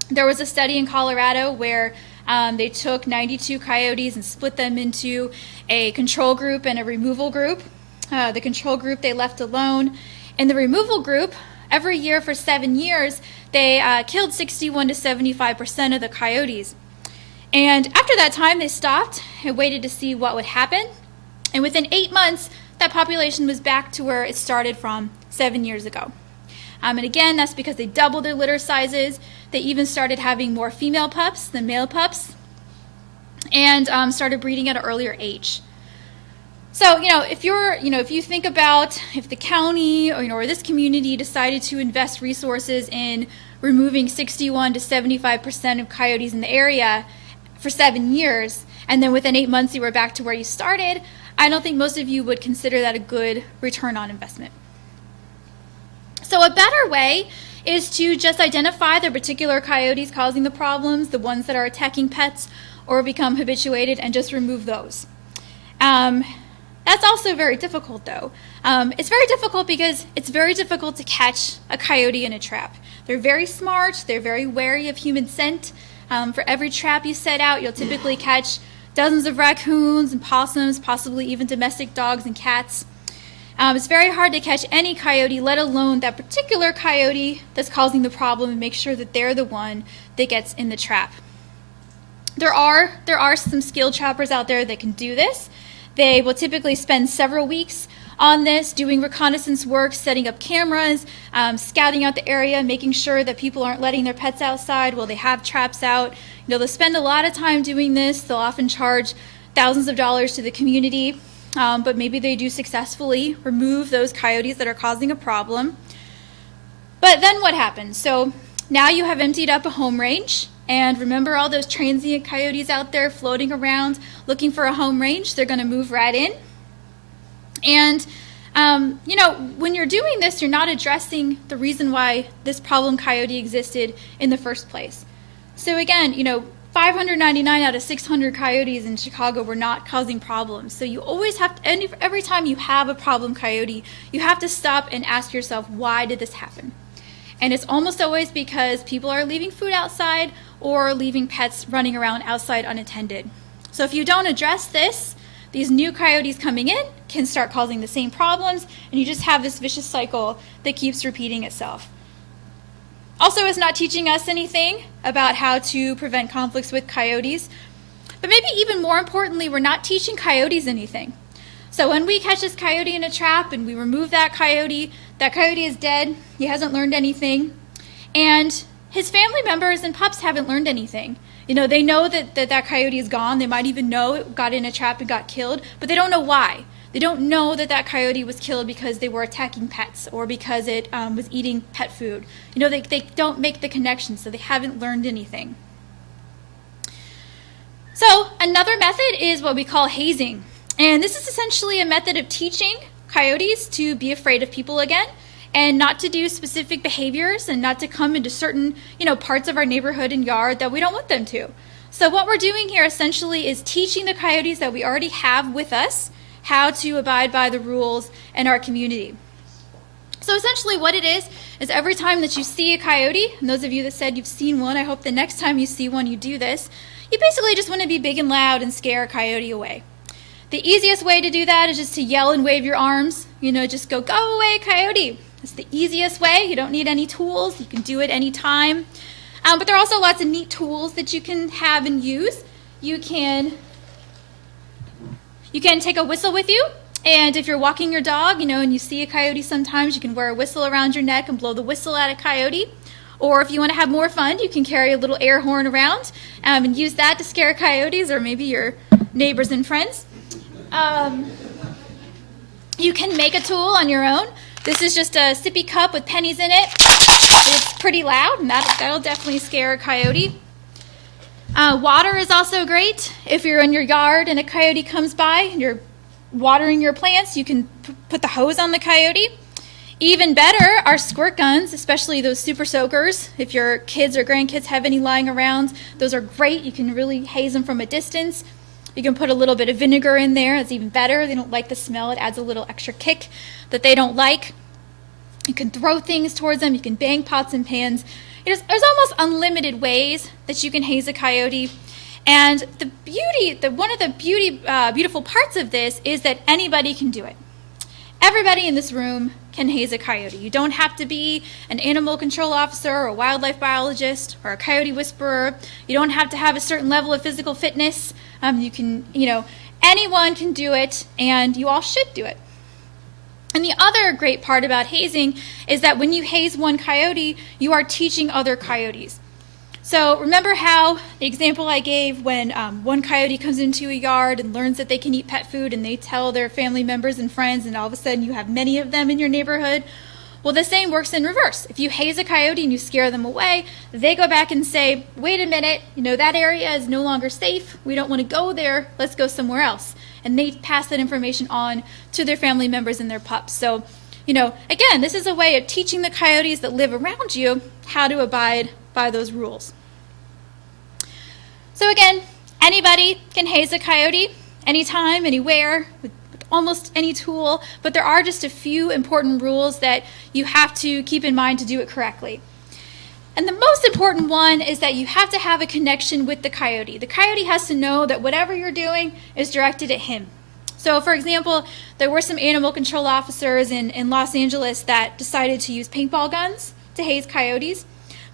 There was a study in Colorado where they took 92 coyotes and split them into a control group and a removal group. The control group they left alone. In the removal group, every year for 7 years, they killed 61 to 75% of the coyotes. And after that time, they stopped and waited to see what would happen. And within 8 months, that population was back to where it started from 7 years ago. And again, that's because they doubled their litter sizes. They even started having more female pups than male pups, and started breeding at an earlier age. So, if you think about if the county or this community decided to invest resources in removing 61 to 75% of coyotes in the area for 7 years, and then within 8 months you were back to where you started, I don't think most of you would consider that a good return on investment. So a better way is to just identify the particular coyotes causing the problems, the ones that are attacking pets or become habituated, and just remove those. That's also very difficult, though. It's very difficult because it's very difficult to catch a coyote in a trap. They're very smart. They're very wary of human scent. For every trap you set out, you'll typically catch dozens of raccoons and possums, possibly even domestic dogs and cats. It's very hard to catch any coyote, let alone that particular coyote that's causing the problem, and make sure that they're the one that gets in the trap. There are some skilled trappers out there that can do this. They will typically spend several weeks on this, doing reconnaissance work, setting up cameras, scouting out the area, making sure that people aren't letting their pets outside while they have traps out. They'll spend a lot of time doing this. They'll often charge thousands of dollars to the community. But maybe they do successfully remove those coyotes that are causing a problem. But then what happens? So now you have emptied up a home range, and remember all those transient coyotes out there floating around looking for a home range? They're going to move right in. And, when you're doing this, you're not addressing the reason why this problem coyote existed in the first place. So again, 599 out of 600 coyotes in Chicago were not causing problems. So you always have to, every time you have a problem coyote, you have to stop and ask yourself, why did this happen? And it's almost always because people are leaving food outside or leaving pets running around outside unattended. So if you don't address this, these new coyotes coming in can start causing the same problems, and you just have this vicious cycle that keeps repeating itself. Also, it's not teaching us anything about how to prevent conflicts with coyotes. But maybe even more importantly, we're not teaching coyotes anything. So when we catch this coyote in a trap and we remove that coyote is dead. He hasn't learned anything. And his family members and pups haven't learned anything. They know that coyote is gone. They might even know it got in a trap and got killed, but they don't know why. They don't know that coyote was killed because they were attacking pets or because it was eating pet food. They don't make the connection, so they haven't learned anything. So another method is what we call hazing. And this is essentially a method of teaching coyotes to be afraid of people again and not to do specific behaviors and not to come into certain, parts of our neighborhood and yard that we don't want them to. So what we're doing here essentially is teaching the coyotes that we already have with us how to abide by the rules in our community. So essentially what it is every time that you see a coyote, and those of you that said you've seen one, I hope the next time you see one you do this, you basically just want to be big and loud and scare a coyote away. The easiest way to do that is just to yell and wave your arms. Just go away, coyote. That's the easiest way. You don't need any tools. You can do it anytime. But there are also lots of neat tools that you can have and use. You can take a whistle with you. And if you're walking your dog, and you see a coyote sometimes, you can wear a whistle around your neck and blow the whistle at a coyote. Or if you want to have more fun, you can carry a little air horn around and use that to scare coyotes or maybe your neighbors and friends. You can make a tool on your own. This is just a sippy cup with pennies in it. It's pretty loud, and that'll definitely scare a coyote. Water is also great. If you're in your yard and a coyote comes by and you're watering your plants, you can put the hose on the coyote. Even better are squirt guns, especially those super soakers. If your kids or grandkids have any lying around, those are great. You can really haze them from a distance. You can put a little bit of vinegar in there. It's even better. They don't like the smell. It adds a little extra kick that they don't like. You can throw things towards them. You can bang pots and pans. There's almost unlimited ways that you can haze a coyote. And one of the beautiful parts of this is that anybody can do it. Everybody in this room can haze a coyote. You don't have to be an animal control officer or a wildlife biologist or a coyote whisperer. You don't have to have a certain level of physical fitness. Anyone can do it, and you all should do it. And the other great part about hazing is that when you haze one coyote, you are teaching other coyotes. So remember how the example I gave when one coyote comes into a yard and learns that they can eat pet food and they tell their family members and friends, and all of a sudden you have many of them in your neighborhood? Well, the same works in reverse. If you haze a coyote and you scare them away, they go back and say, wait a minute, that area is no longer safe. We don't want to go there. Let's go somewhere else. And they pass that information on to their family members and their pups. So, again, this is a way of teaching the coyotes that live around you how to abide by those rules. So again, anybody can haze a coyote anytime, anywhere, with almost any tool, but there are just a few important rules that you have to keep in mind to do it correctly. And the most important one is that you have to have a connection with the coyote. The coyote has to know that whatever you're doing is directed at him. So for example, there were some animal control officers in Los Angeles that decided to use paintball guns to haze coyotes,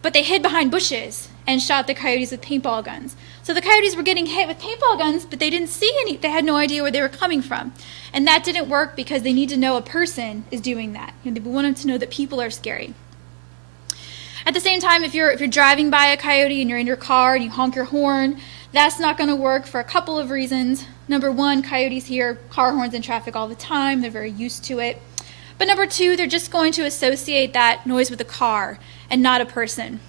but they hid behind bushes and shot the coyotes with paintball guns. So the coyotes were getting hit with paintball guns, but they didn't see any, they had no idea where they were coming from. And that didn't work because they need to know a person is doing that. They wanted to know that people are scary. At the same time, if you're driving by a coyote and you're in your car and you honk your horn, that's not going to work for a couple of reasons. Number one, coyotes hear car horns in traffic all the time. They're very used to it. But number two, they're just going to associate that noise with a car and not a person.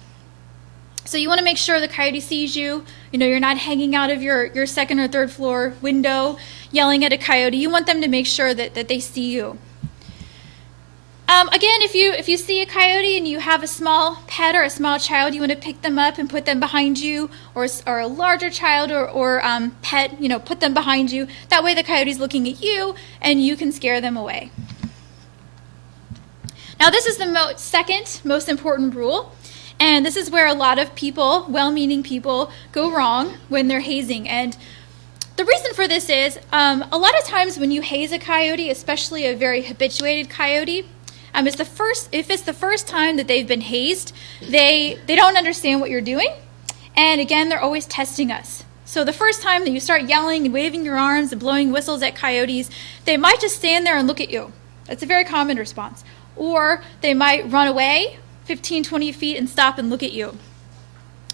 So you want to make sure the coyote sees you. You're not hanging out of your second or third floor window yelling at a coyote. You want them to make sure that they see you. Again, if you see a coyote and you have a small pet or a small child, you want to pick them up and put them behind you, or a larger child or pet, put them behind you. That way the coyote's looking at you and you can scare them away. Now this is the second most important rule. And this is where a lot of people, well-meaning people, go wrong when they're hazing. And the reason for this is a lot of times when you haze a coyote, especially a very habituated coyote, if it's the first time that they've been hazed, they don't understand what you're doing. And again, they're always testing us. So the first time that you start yelling and waving your arms and blowing whistles at coyotes, they might just stand there and look at you. That's a very common response. Or they might run away 15, 20 feet and stop and look at you.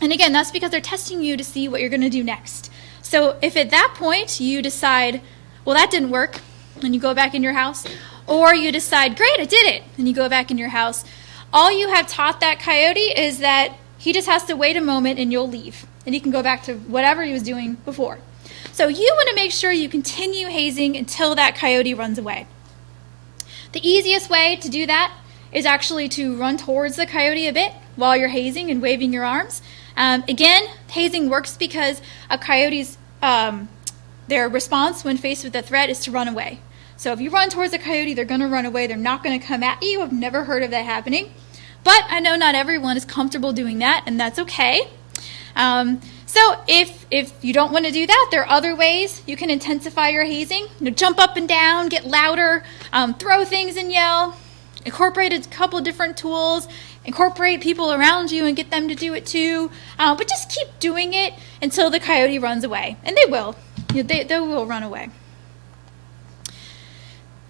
And again, that's because they're testing you to see what you're going to do next. So if at that point you decide, well, that didn't work, and you go back in your house, or you decide, great, I did it, and you go back in your house, all you have taught that coyote is that he just has to wait a moment and you'll leave, and he can go back to whatever he was doing before. So you want to make sure you continue hazing until that coyote runs away. The easiest way to do that is actually to run towards the coyote a bit while you're hazing and waving your arms. Again, hazing works because a coyote's their response when faced with a threat is to run away. So if you run towards a coyote, they're going to run away. They're not going to come at you. I've never heard of that happening. But I know not everyone is comfortable doing that, and that's okay. So if you don't want to do that, there are other ways you can intensify your hazing. Jump up and down, get louder, throw things and yell, incorporate a couple different tools, incorporate people around you and get them to do it too. But just keep doing it until the coyote runs away, and they will. They will run away.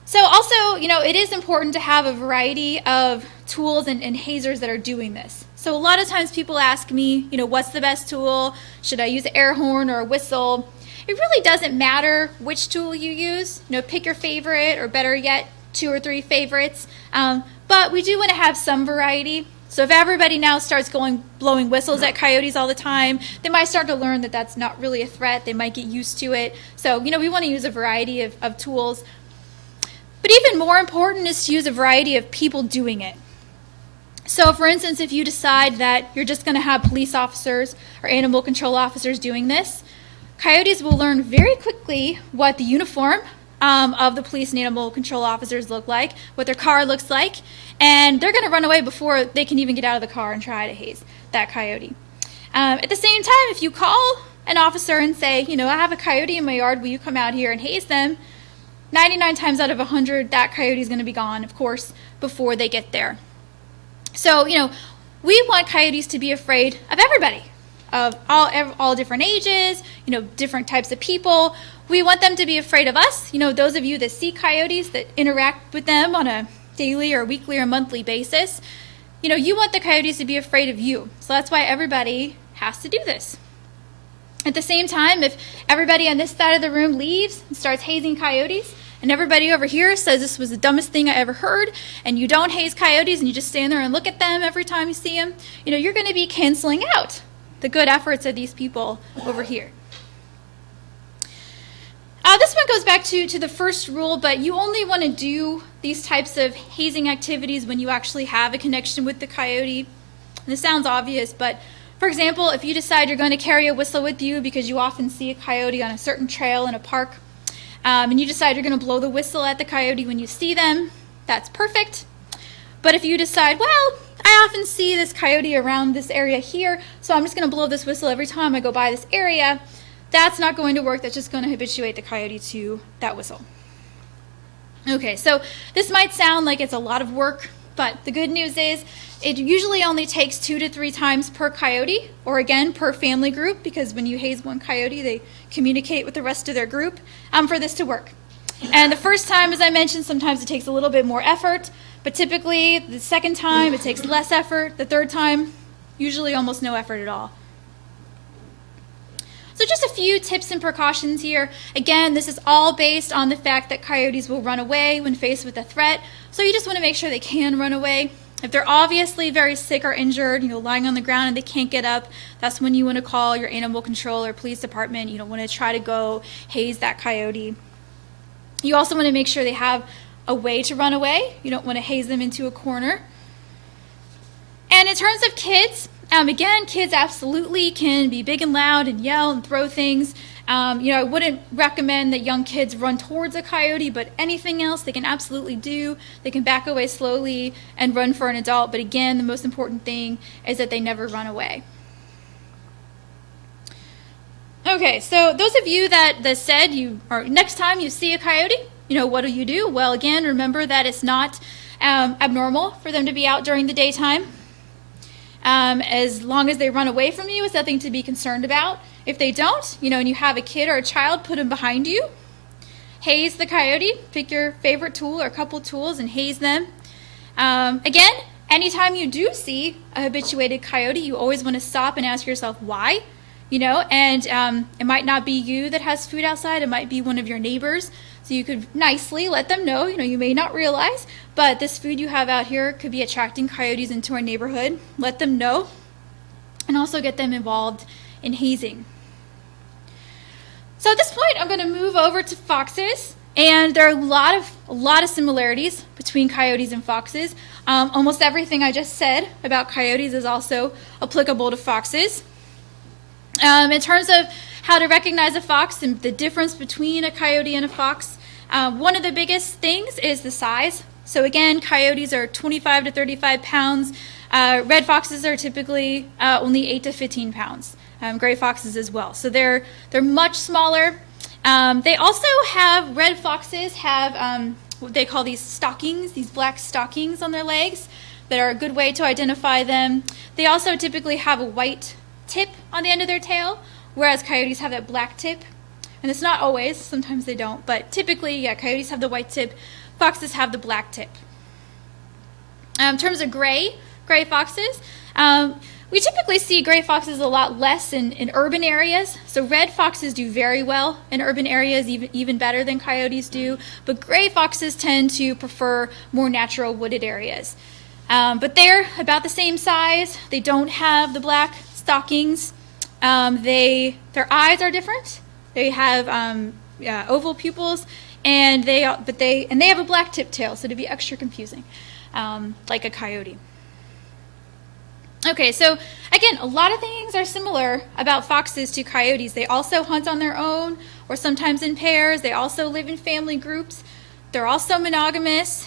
So also, it is important to have a variety of tools and hazers that are doing this. So a lot of times people ask me, what's the best tool? Should I use an air horn or a whistle? It really doesn't matter which tool you use. Pick your favorite, or better yet, 2 or 3 favorites. But we do want to have some variety. So if everybody now starts blowing whistles at coyotes all the time, they might start to learn that that's not really a threat. They might get used to it. So, we want to use a variety of tools. But even more important is to use a variety of people doing it. So, for instance, if you decide that you're just going to have police officers or animal control officers doing this, coyotes will learn very quickly what the uniform of the police and animal control officers look like, what their car looks like, and they're going to run away before they can even get out of the car and try to haze that coyote. At the same time, if you call an officer and say, I have a coyote in my yard, will you come out here and haze them? 99 times out of 100, that coyote is going to be gone, of course, before they get there. So, we want coyotes to be afraid of everybody, of all different ages, different types of people. We want them to be afraid of us. Those of you that see coyotes, that interact with them on a daily or weekly or monthly basis, you want the coyotes to be afraid of you. So that's why everybody has to do this. At the same time, if everybody on this side of the room leaves and starts hazing coyotes, and everybody over here says this was the dumbest thing I ever heard, and you don't haze coyotes and you just stand there and look at them every time you see them, you're going to be canceling out the good efforts of these people over here. This one goes back to the first rule, but you only want to do these types of hazing activities when you actually have a connection with the coyote. And this sounds obvious, but for example, if you decide you're going to carry a whistle with you because you often see a coyote on a certain trail in a park, and you decide you're going to blow the whistle at the coyote when you see them, that's perfect. But if you decide, well, I often see this coyote around this area here, so I'm just going to blow this whistle every time I go by this area, that's not going to work. That's just going to habituate the coyote to that whistle. Okay, so this might sound like it's a lot of work, but the good news is it usually only takes 2 to 3 times per coyote, or again, per family group, because when you haze one coyote, they communicate with the rest of their group, for this to work. And the first time, as I mentioned, sometimes it takes a little bit more effort, but typically the second time it takes less effort. The third time, usually almost no effort at all. So just a few tips and precautions here. Again, this is all based on the fact that coyotes will run away when faced with a threat, so you just want to make sure they can run away. If they're obviously very sick or injured, lying on the ground and they can't get up, that's when you want to call your animal control or police department. You don't want to try to go haze that coyote. You also want to make sure they have a way to run away. You don't want to haze them into a corner. And in terms of kids, again, kids absolutely can be big and loud and yell and throw things. I wouldn't recommend that young kids run towards a coyote, but anything else they can absolutely do. They can back away slowly and run for an adult. But again, the most important thing is that they never run away. Okay, so those of you that said next time you see a coyote, what do you do? Well, again, remember that it's not abnormal for them to be out during the daytime. As long as they run away from you, it's nothing to be concerned about. If they don't, and you have a kid or a child, put them behind you. Haze the coyote. Pick your favorite tool or a couple tools and haze them. Again, anytime you do see a habituated coyote, you always want to stop and ask yourself why. And it might not be you that has food outside. It might be one of your neighbors. So you could nicely let them know, you may not realize, but this food you have out here could be attracting coyotes into our neighborhood. Let them know, and also get them involved in hazing. So at this point, I'm going to move over to foxes. And there are a lot of similarities between coyotes and foxes. Almost everything I just said about coyotes is also applicable to foxes. In terms of how to recognize a fox and the difference between a coyote and a fox, one of the biggest things is the size. So again, coyotes are 25 to 35 pounds. Red foxes are typically only 8 to 15 pounds. Gray foxes as well. So they're much smaller. They also have, red foxes have what they call these stockings, these black stockings on their legs that are a good way to identify them. They also typically have a white tip on the end of their tail, whereas coyotes have that black tip. And it's not always, sometimes they don't, but typically, yeah, coyotes have the white tip, foxes have the black tip. In terms of gray foxes, we typically see gray foxes a lot less in urban areas. So red foxes do very well in urban areas, even better than coyotes do. But gray foxes tend to prefer more natural wooded areas. But they're about the same size. They don't have the black stockings. Their eyes are different. They have oval pupils, and they have a black tip tail, so to be extra confusing, like a coyote. Okay, so again, a lot of things are similar about foxes to coyotes. They also hunt on their own or sometimes in pairs. They also live in family groups. They're also monogamous.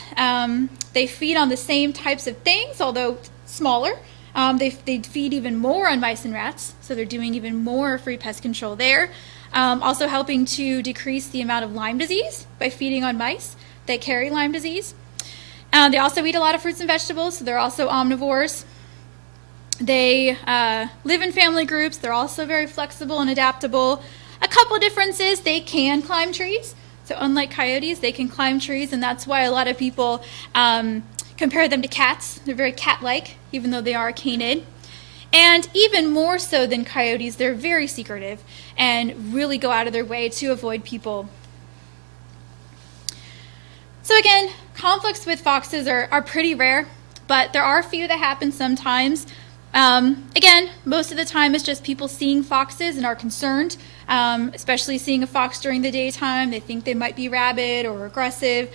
They feed on the same types of things, although smaller. They feed even more on mice and rats, so they're doing even more free pest control there. Also helping to decrease the amount of Lyme disease by feeding on mice that carry Lyme disease. They also eat a lot of fruits and vegetables, so they're also omnivores. They live in family groups. They're also very flexible and adaptable. A couple differences, they can climb trees. So unlike coyotes, they can climb trees, and that's why a lot of people compare them to cats. They're very cat-like, even though they are canid. And even more so than coyotes, they're very secretive and really go out of their way to avoid people. So again, conflicts with foxes are pretty rare, but there are a few that happen sometimes. Again, most of the time it's just people seeing foxes and are concerned, especially seeing a fox during the daytime. They think they might be rabid or aggressive.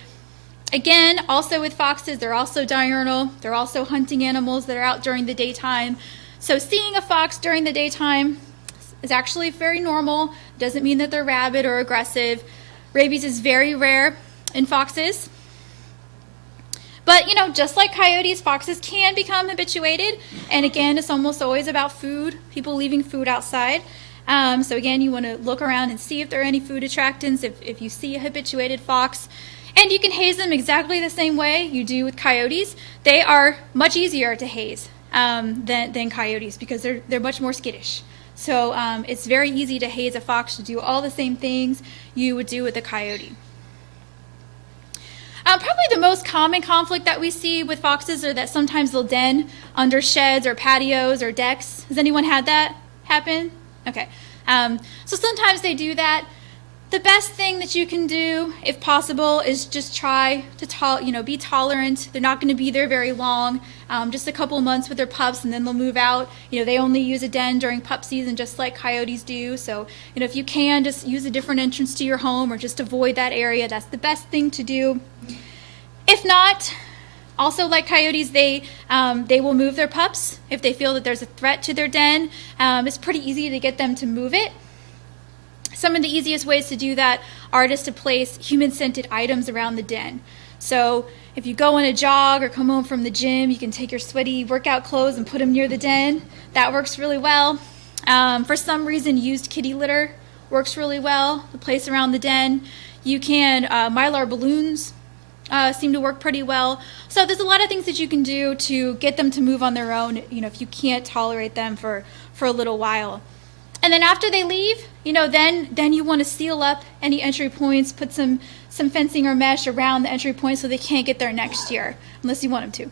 Again, also with foxes, they're also diurnal. They're also hunting animals that are out during the daytime. So seeing a fox during the daytime is actually very normal. Doesn't mean that they're rabid or aggressive. Rabies is very rare in foxes. But, just like coyotes, foxes can become habituated. And again, it's almost always about food, people leaving food outside. So again, you want to look around and see if there are any food attractants, if you see a habituated fox. And you can haze them exactly the same way you do with coyotes. They are much easier to haze than coyotes because they're much more skittish. So it's very easy to haze a fox to do all the same things you would do with a coyote. Probably the most common conflict that we see with foxes are that sometimes they'll den under sheds or patios or decks. Has anyone had that happen? Okay. So sometimes they do that. The best thing that you can do, if possible, is just try to be tolerant. They're not going to be there very long, just a couple of months with their pups, and then they'll move out. They only use a den during pup season, just like coyotes do. So, if you can, just use a different entrance to your home or just avoid that area. That's the best thing to do. If not, also like coyotes, they will move their pups if they feel that there's a threat to their den. It's pretty easy to get them to move it. Some of the easiest ways to do that are just to place human-scented items around the den. So if you go on a jog or come home from the gym, you can take your sweaty workout clothes and put them near the den. That works really well. For some reason, used kitty litter works really well to place around the den. You can, Mylar balloons seem to work pretty well. So there's a lot of things that you can do to get them to move on their own, if you can't tolerate them for a little while. And then after they leave, then you want to seal up any entry points, put some fencing or mesh around the entry points so they can't get there next year, unless you want them to.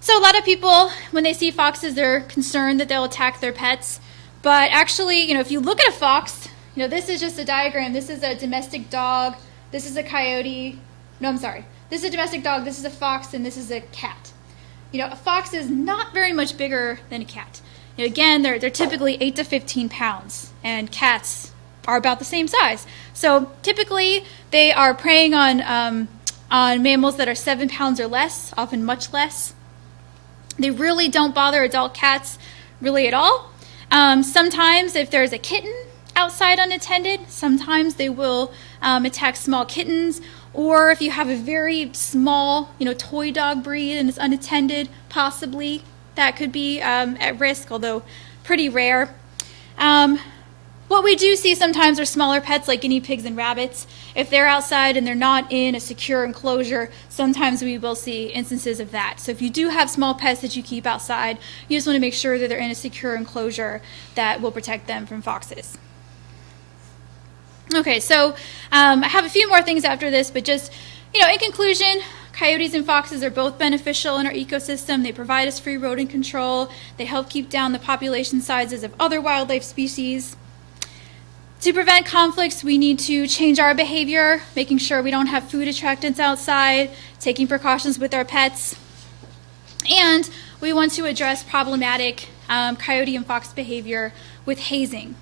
So a lot of people, when they see foxes, they're concerned that they'll attack their pets. But actually, if you look at a fox, this is just a diagram. This is a domestic dog. This is a coyote. No, I'm sorry. This is a domestic dog. This is a fox, and this is a cat. A fox is not very much bigger than a cat. Again, they're typically 8 to 15 pounds, and cats, are about the same size. So typically they are preying on mammals that are 7 pounds or less, often much less. They really don't bother adult cats really at all. Sometimes if there's a kitten outside unattended, sometimes they will attack small kittens, or if you have a very small, toy dog breed and it's unattended, possibly that could be at risk, although pretty rare. What we do see sometimes are smaller pets like guinea pigs and rabbits. If they're outside and they're not in a secure enclosure, sometimes we will see instances of that. So if you do have small pets that you keep outside, you just want to make sure that they're in a secure enclosure that will protect them from foxes. Okay, so I have a few more things after this, but just, in conclusion, coyotes and foxes are both beneficial in our ecosystem. They provide us free rodent control. They help keep down the population sizes of other wildlife species. To prevent conflicts, we need to change our behavior, making sure we don't have food attractants outside, taking precautions with our pets. And we want to address problematic coyote and fox behavior with hazing.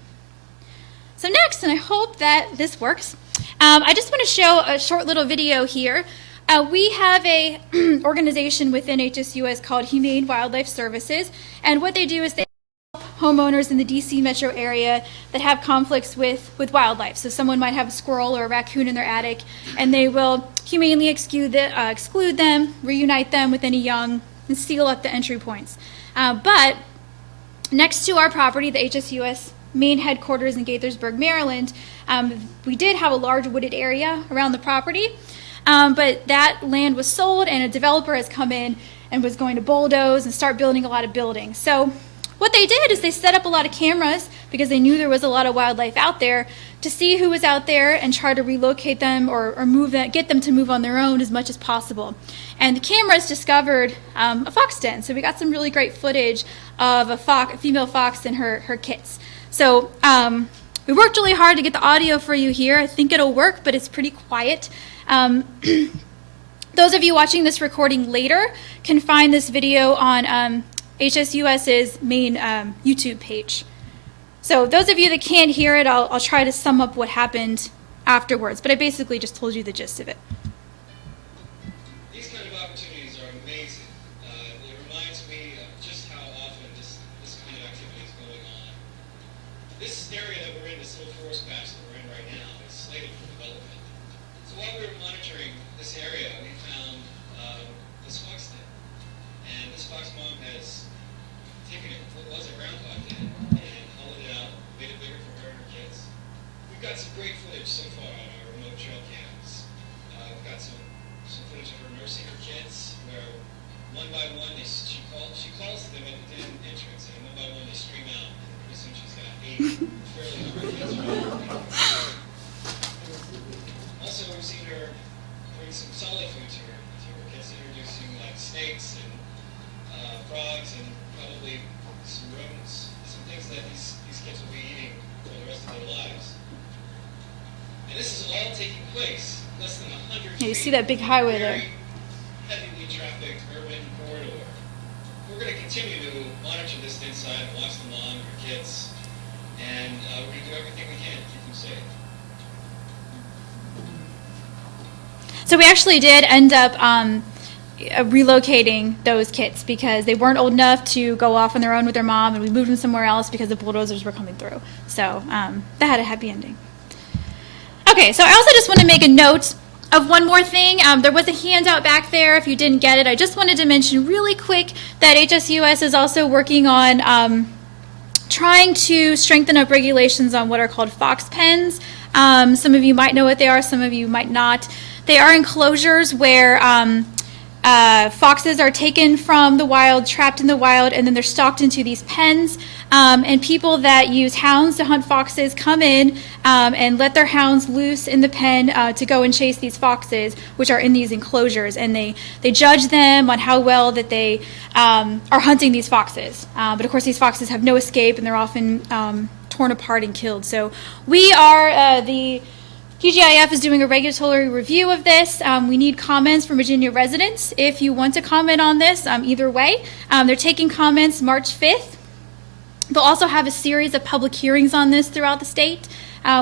So next, and I hope that this works, I just want to show a short little video here. We have a organization within HSUS called Humane Wildlife Services, and what they do is they help homeowners in the DC metro area that have conflicts with wildlife. So someone might have a squirrel or a raccoon in their attic, and they will humanely exclude them, reunite them with any young, and seal up the entry points. But next to our property, the HSUS main headquarters in Gaithersburg, Maryland, we did have a large wooded area around the property, but that land was sold and a developer has come in and was going to bulldoze and start building a lot of buildings. So what they did is they set up a lot of cameras because they knew there was a lot of wildlife out there to see who was out there and try to relocate them or move them, get them to move on their own as much as possible. And the cameras discovered a fox den. So we got some really great footage of a female fox and her kits. So we worked really hard to get the audio for you here. I think it'll work, but it's pretty quiet. Those of you watching this recording later can find this video on HSUS's main YouTube page. So those of you that can't hear it, I'll try to sum up what happened afterwards, but I basically just told you the gist of it. These kind of opportunities are amazing. It reminds me of just how often this kind of activity is going on. This area that we're in, this little forest patch that we're in right now, is slated for development. So while we were monitoring this area, we found this fox den. And this fox mom has taken what was a groundhog den and hollowed it out, made it bigger for her and her kids. We've got some great footage so far on our remote trail cams. We've got some footage of her nursing her kids, where one by one she calls them at the den entrance, and one by one they stream out. And pretty soon she's got 8 fairly hungry kids. Also, we've seen her bring some solid food to her kids, introducing like snakes and frogs and probably some rodents, some things that these kids will be eating for the rest of their lives. And this is all taking place less than 100 Yeah, you feet see that big highway there. very heavily trafficked urban corridor. We're going to continue to monitor this inside and watch the mom and her kids, and we're going to do everything we can to keep them safe. So we actually did end up relocating those kits because they weren't old enough to go off on their own with their mom, and we moved them somewhere else because the bulldozers were coming through. So that had a happy ending. Okay, so I also just want to make a note of one more thing. There was a handout back there if you didn't get it. I just wanted to mention really quick that HSUS is also working on trying to strengthen up regulations on what are called fox pens. Some of you might know what they are, some of you might not. They are enclosures where foxes are taken from the wild, trapped in the wild, and then they're stocked into these pens. And people that use hounds to hunt foxes come in and let their hounds loose in the pen to go and chase these foxes, which are in these enclosures. And they judge them on how well that they are hunting these foxes. But of course, these foxes have no escape, and they're often torn apart and killed. So we are the PGIF is doing a regulatory review of this. We need comments from Virginia residents. If you want to comment on this, either way, they're taking comments March 5th. They'll also have a series of public hearings on this throughout the state,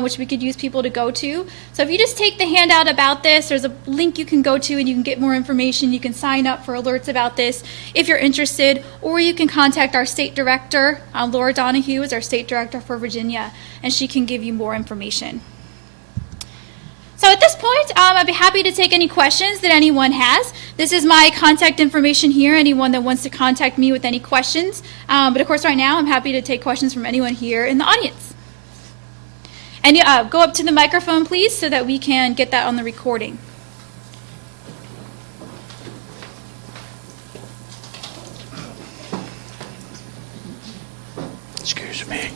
which we could use people to go to. So if you just take the handout about this, there's a link you can go to and you can get more information. You can sign up for alerts about this if you're interested, or you can contact our state director. Laura Donahue is our state director for Virginia, and she can give you more information. So at this point, I'd be happy to take any questions that anyone has. This is my contact information here, anyone that wants to contact me with any questions. But of course, right now, I'm happy to take questions from anyone here in the audience. And go up to the microphone, please, so that we can get that on the recording. Excuse me.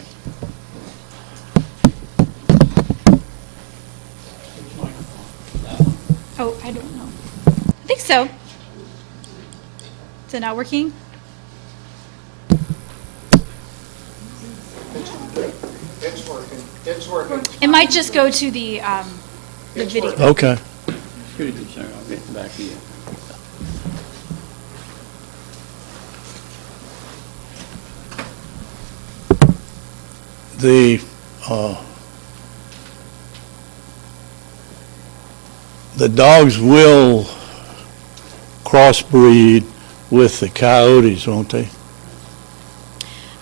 Oh, I don't know. I think so. Is it not working? It's working. It's working. It might just go to the video. Okay. Excuse me, sir, I'll get back to you. The dogs will crossbreed with the coyotes, won't they?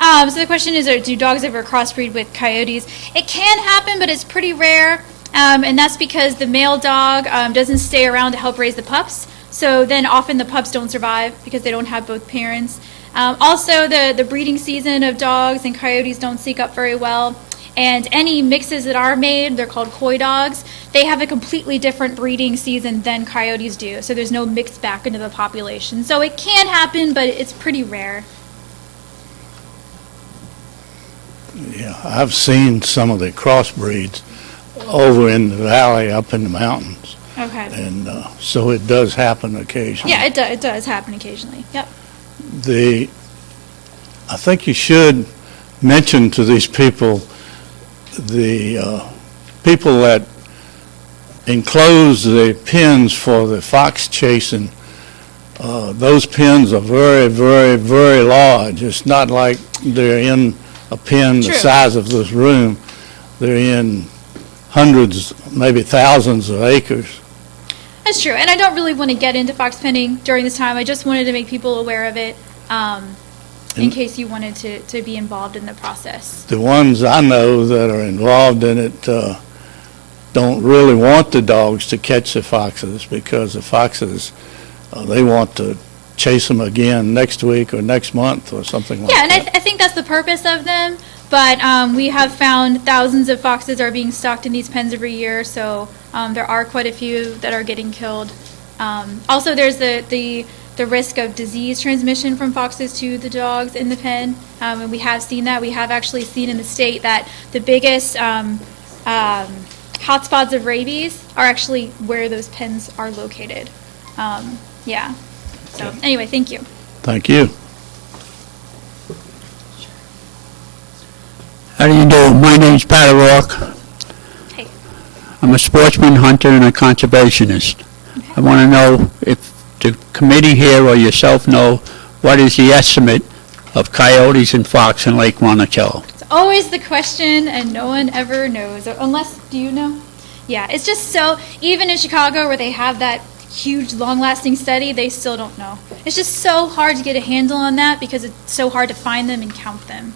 So the question is, do dogs ever crossbreed with coyotes? It can happen, but it's pretty rare. And that's because the male dog doesn't stay around to help raise the pups. So then often the pups don't survive because they don't have both parents. Also, the breeding season of dogs and coyotes don't sync up very well. And any mixes that are made, they're called coy dogs, they have a completely different breeding season than coyotes do. So there's no mix back into the population. So it can happen, but it's pretty rare. Yeah, I've seen some of the crossbreeds over in the valley, up in the mountains. Okay. And so it does happen occasionally. Yeah, it does happen occasionally. Yep. I think you should mention to these people, the people that enclose the pens for the fox chasing, those pens are very, very, very large. It's not like they're in a pen the True. size of this room. They're in hundreds, maybe thousands of acres. That's true, and I don't really want to get into fox penning during this time. I just wanted to make people aware of it in case you wanted to be involved in the process. The ones I know that are involved in it don't really want the dogs to catch the foxes, because the foxes, they want to chase them again next week or next month or something like Yeah, that. and I think that's the purpose of them, but we have found thousands of foxes are being stocked in these pens every year, so there are quite a few that are getting killed. Also, there's the risk of disease transmission from foxes to the dogs in the pen, and we have seen that. We have actually seen in the state that the biggest hotspots of rabies are actually where those pens are located. Yeah. So anyway, thank you. Thank you. How do you do? My name's Pat O'Rourke. Hey. I'm a sportsman, hunter, and a conservationist. I want to know if the committee here or yourself know what is the estimate of coyotes and fox in Lake Monticello. It's always the question, and no one ever knows. Unless, do you know? Yeah, it's just so, even in Chicago where they have that huge, long-lasting study, they still don't know. It's just so hard to get a handle on that because it's so hard to find them and count them.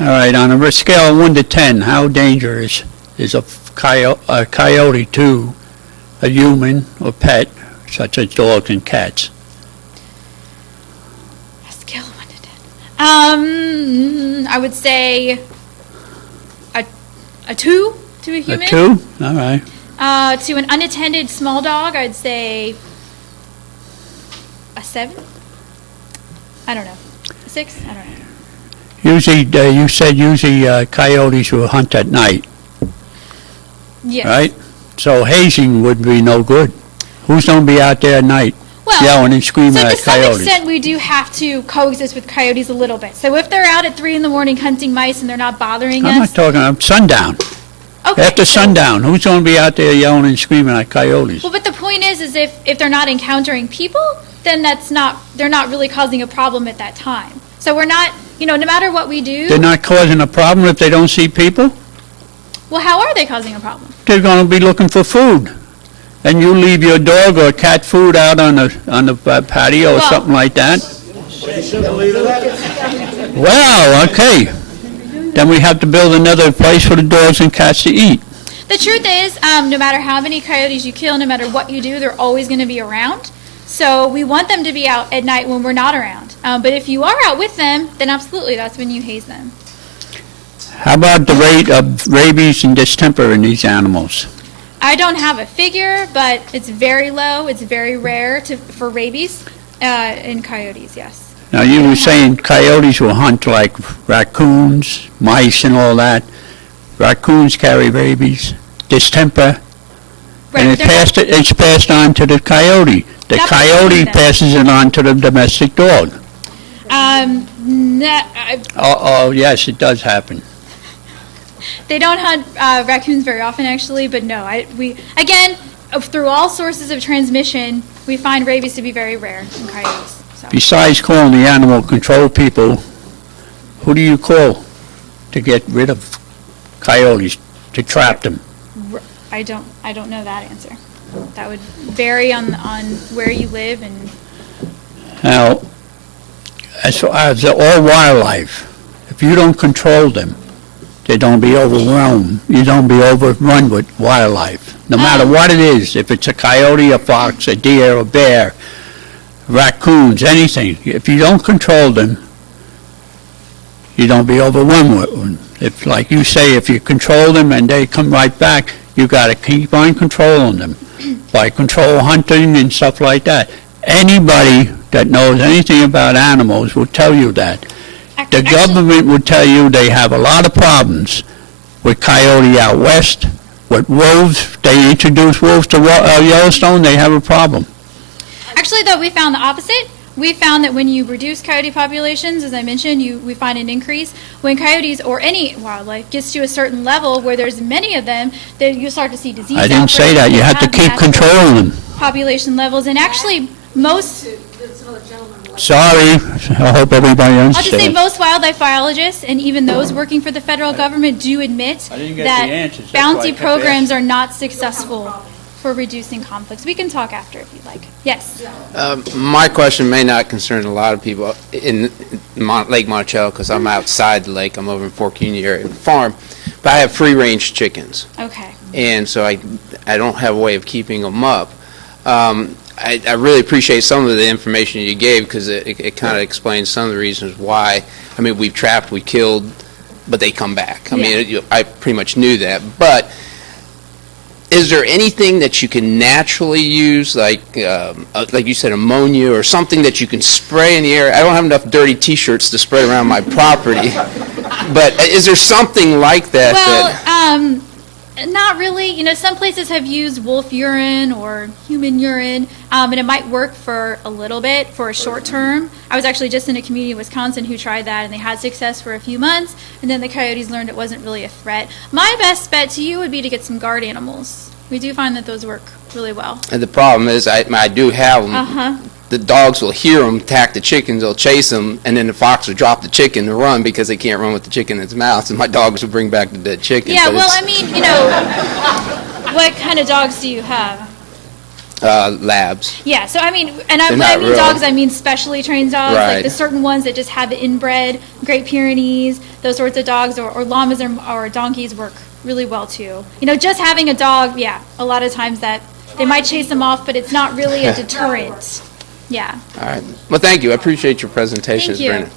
All right, on a scale of 1 to 10, how dangerous is a coyote to a human or pet, such as dogs and cats? A scale of 1 to 10. I would say a 2 to a human. A 2? All right. To an unattended small dog, I'd say a 7. I don't know. A 6? I don't know. Usually, you said coyotes will hunt at night, Yes. right? So hazing would be no good. Who's going to be out there at night Well, yelling and screaming so to at some coyotes? extent, we do have to coexist with coyotes a little bit. So if they're out at 3 in the morning hunting mice and they're not bothering I'm us, not talking about sundown. okay. After so- sundown, who's going to be out there yelling and screaming at coyotes? Well, but the point is if they're not encountering people, then they're not really causing a problem at that time. So we're not no matter what we do, They're not causing a problem if they don't see people? well, how are they causing a problem? They're going to be looking for food. And you leave your dog or cat food out on the patio or Well- something like that? Well, okay. Then we have to build another place for the dogs and cats to eat. The truth is, no matter how many coyotes you kill, no matter what you do, they're always going to be around. So we want them to be out at night when we're not around. But if you are out with them, then absolutely, that's when you haze them. How about the rate of rabies and distemper in these animals? I don't have a figure, but it's very low. It's very rare for rabies in coyotes, yes. Now, you were saying coyotes will hunt like raccoons, mice, and all that. Raccoons carry rabies, distemper, and it's passed on to the coyote. The Not coyote them. passes it on to the domestic dog. Oh, yes, it does happen. They don't hunt raccoons very often, actually, but no. Through all sources of transmission, we find rabies to be very rare in coyotes. So. Besides calling the animal control people, who do you call to get rid of coyotes, to trap them? I don't know that answer. That would vary on where you live and. Now, as far as all wildlife, if you don't control them, they don't be overwhelmed. You don't be overrun with wildlife. No matter what it is, if it's a coyote, a fox, a deer, a bear, raccoons, anything. If you don't control them, you don't be overwhelmed with them. If, like you say, if you control them and they come right back, you got to keep on controlling them by control hunting and stuff like that. Anybody that knows anything about animals will tell you that. The government would tell you they have a lot of problems with coyote out west, with wolves. They introduce wolves to Yellowstone, they have a problem. Actually, though, we found the opposite. We found that when you reduce coyote populations, as I mentioned, we find an increase. When coyotes or any wildlife gets to a certain level where there's many of them, then you start to see disease. I didn't say that. You have to keep controlling them. Population levels, and actually, most. Sorry, I hope everybody I'll just say understands. most wildlife biologists, and even those working for the federal government, do admit I didn't get that the answers. That's why I bounty kept programs are not successful for reducing conflicts. We can talk after if you'd like. Yes. My question may not concern a lot of people in Lake Monticello because I'm outside the lake. I'm over in Fork Union area farm, but I have free-range chickens, Okay. and so I don't have a way of keeping them up. I really appreciate some of the information you gave because it kind of explains some of the reasons why. I mean, we've trapped, we killed, but they come back. I mean, I pretty much knew that. But is there anything that you can naturally use, like you said, ammonia or something that you can spray in the air? I don't have enough dirty T-shirts to spread around my property, but is there something like that? Well, not really. You know, some places have used wolf urine or human urine, and it might work for a little bit, for a short term. I was actually just in a community in Wisconsin who tried that, and they had success for a few months, and then the coyotes learned it wasn't really a threat. My best bet to you would be to get some guard animals. We do find that those work really well. And the problem is I do have them. The dogs will hear them attack the chickens, they'll chase them, and then the fox will drop the chicken and run because they can't run with the chicken in its mouth, and my dogs will bring back the dead chicken. Yeah, But well, it's, I mean, you know, what kind of dogs do you have? labs. Yeah, so I mean, and They're when I not mean real. dogs, I mean specially trained dogs, like Right. the certain ones that just have the inbred, Great Pyrenees, those sorts of dogs, or llamas or donkeys work really well too. You know, just having a dog, yeah, a lot of times that they might chase them off, but it's not really a deterrent. Yeah. All right. Well, thank you. I appreciate your presentation, Thank you. Brennan.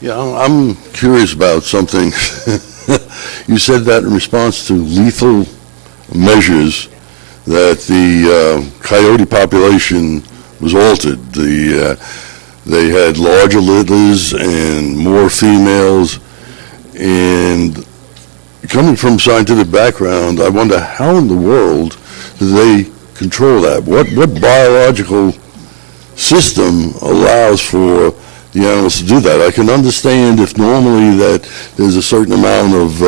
Yeah, I'm curious about something. You said that in response to lethal measures that the coyote population was altered. They had larger litters and more females. And coming from scientific background, I wonder how in the world do they control that? What biological system allows for the animals to do that? I can understand if normally that there's a certain amount of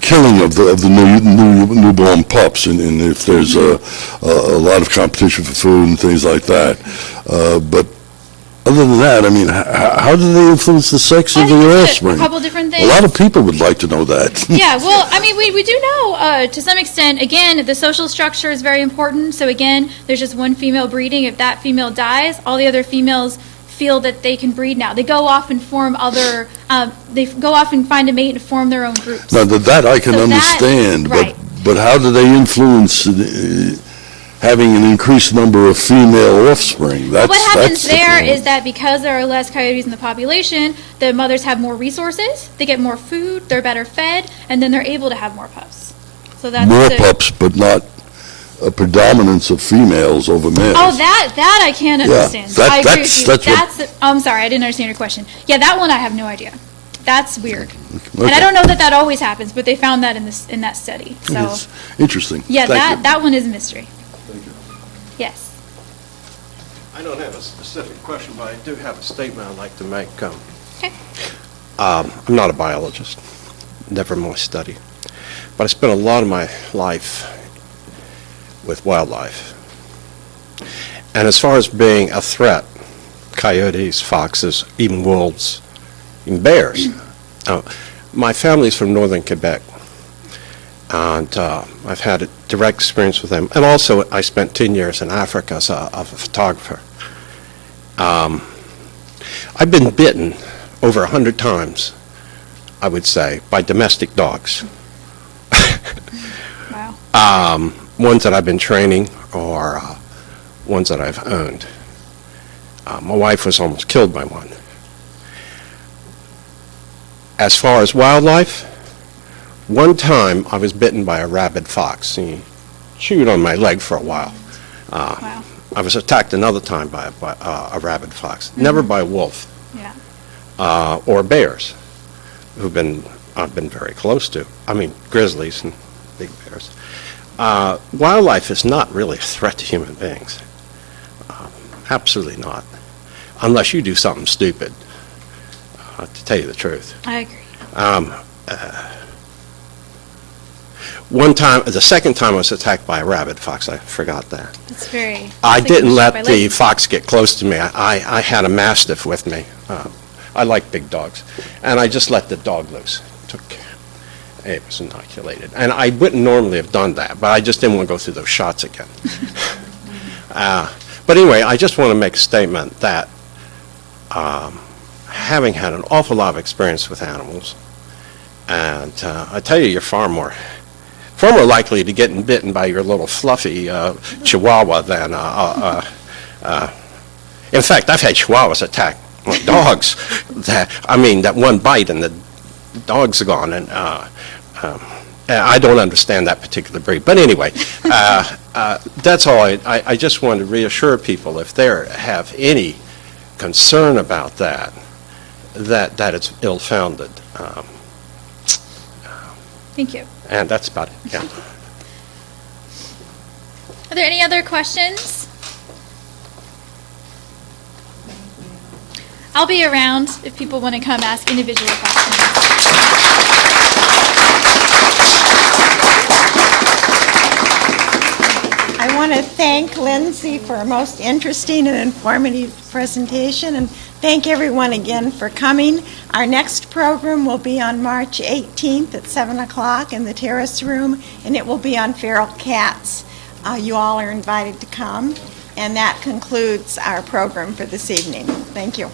killing of the newborn pups, and if there's a lot of competition for food and things like that. But other than that, I mean, how do they influence the sex I of think the it's offspring? a couple different A things. lot of people would like to know that. Yeah, well, I mean, we do know to some extent, again, the social structure is very important. So again, there's just one female breeding. If that female dies, all the other females feel that they can breed now. They go off and form other, they go off and find a mate and form their own groups. Now, that I can So that- understand, right. but how do they influence having an increased number of female offspring? But what happens that's the there problem. is that because there are less coyotes in the population, the mothers have more resources, they get more food, they're better fed, and then they're able to have more pups. So that's More the, pups, but not a predominance of females over males. Oh, that I can't Yeah, understand. that- I agree that's- with you. that's what- I'm sorry, I didn't understand your question. Yeah, that one I have no idea. That's weird. And Okay. I don't know that that always happens, but they found that in that study. So It's interesting. yeah, Thank you. that one is a mystery. Yes. I don't have a specific question, but I do have a statement I'd like to make. Okay. I'm not a biologist, never my study, but I spent a lot of my life with wildlife. And as far as being a threat, coyotes, foxes, even wolves, even bears. My family's from northern Quebec, and I've had a direct experience with them. And also, I spent 10 years in Africa as a photographer. I've been bitten over 100 times, I would say, by domestic dogs. Wow. Ones that I've been training or ones that I've owned. My wife was almost killed by one. As far as wildlife, one time I was bitten by a rabid fox. He chewed on my leg for a while. Wow. I was attacked another time by a rabid fox, never by a wolf Yeah. or bears, I've been very close to. I mean, grizzlies and big bears. Wildlife is not really a threat to human beings. Absolutely not. Unless you do something stupid, to tell you the truth. I agree. One time, the second time I was attacked by a rabid fox, I forgot that. That's very. I it's like didn't a let by the lightning. fox get close to me. I had a mastiff with me. I like big dogs. And I just let the dog loose. It was inoculated. And I wouldn't normally have done that, but I just didn't want to go through those shots again. But anyway, I just want to make a statement that having had an awful lot of experience with animals, and I tell you, you're far more likely to get bitten by your little fluffy chihuahua than, in fact, I've had chihuahuas attack my dogs. That one bite and the dog's gone, and I don't understand that particular breed. But anyway, that's all. I just want to reassure people, if they have any concern about that it's ill-founded. Thank you. And that's about it, yeah. Are there any other questions? I'll be around if people want to come ask individual questions. I want to thank Lindsay for a most interesting and informative presentation, and thank everyone again for coming. Our next program will be on March 18th at 7 o'clock in the Terrace Room, and it will be on feral cats. You all are invited to come, and that concludes our program for this evening. Thank you.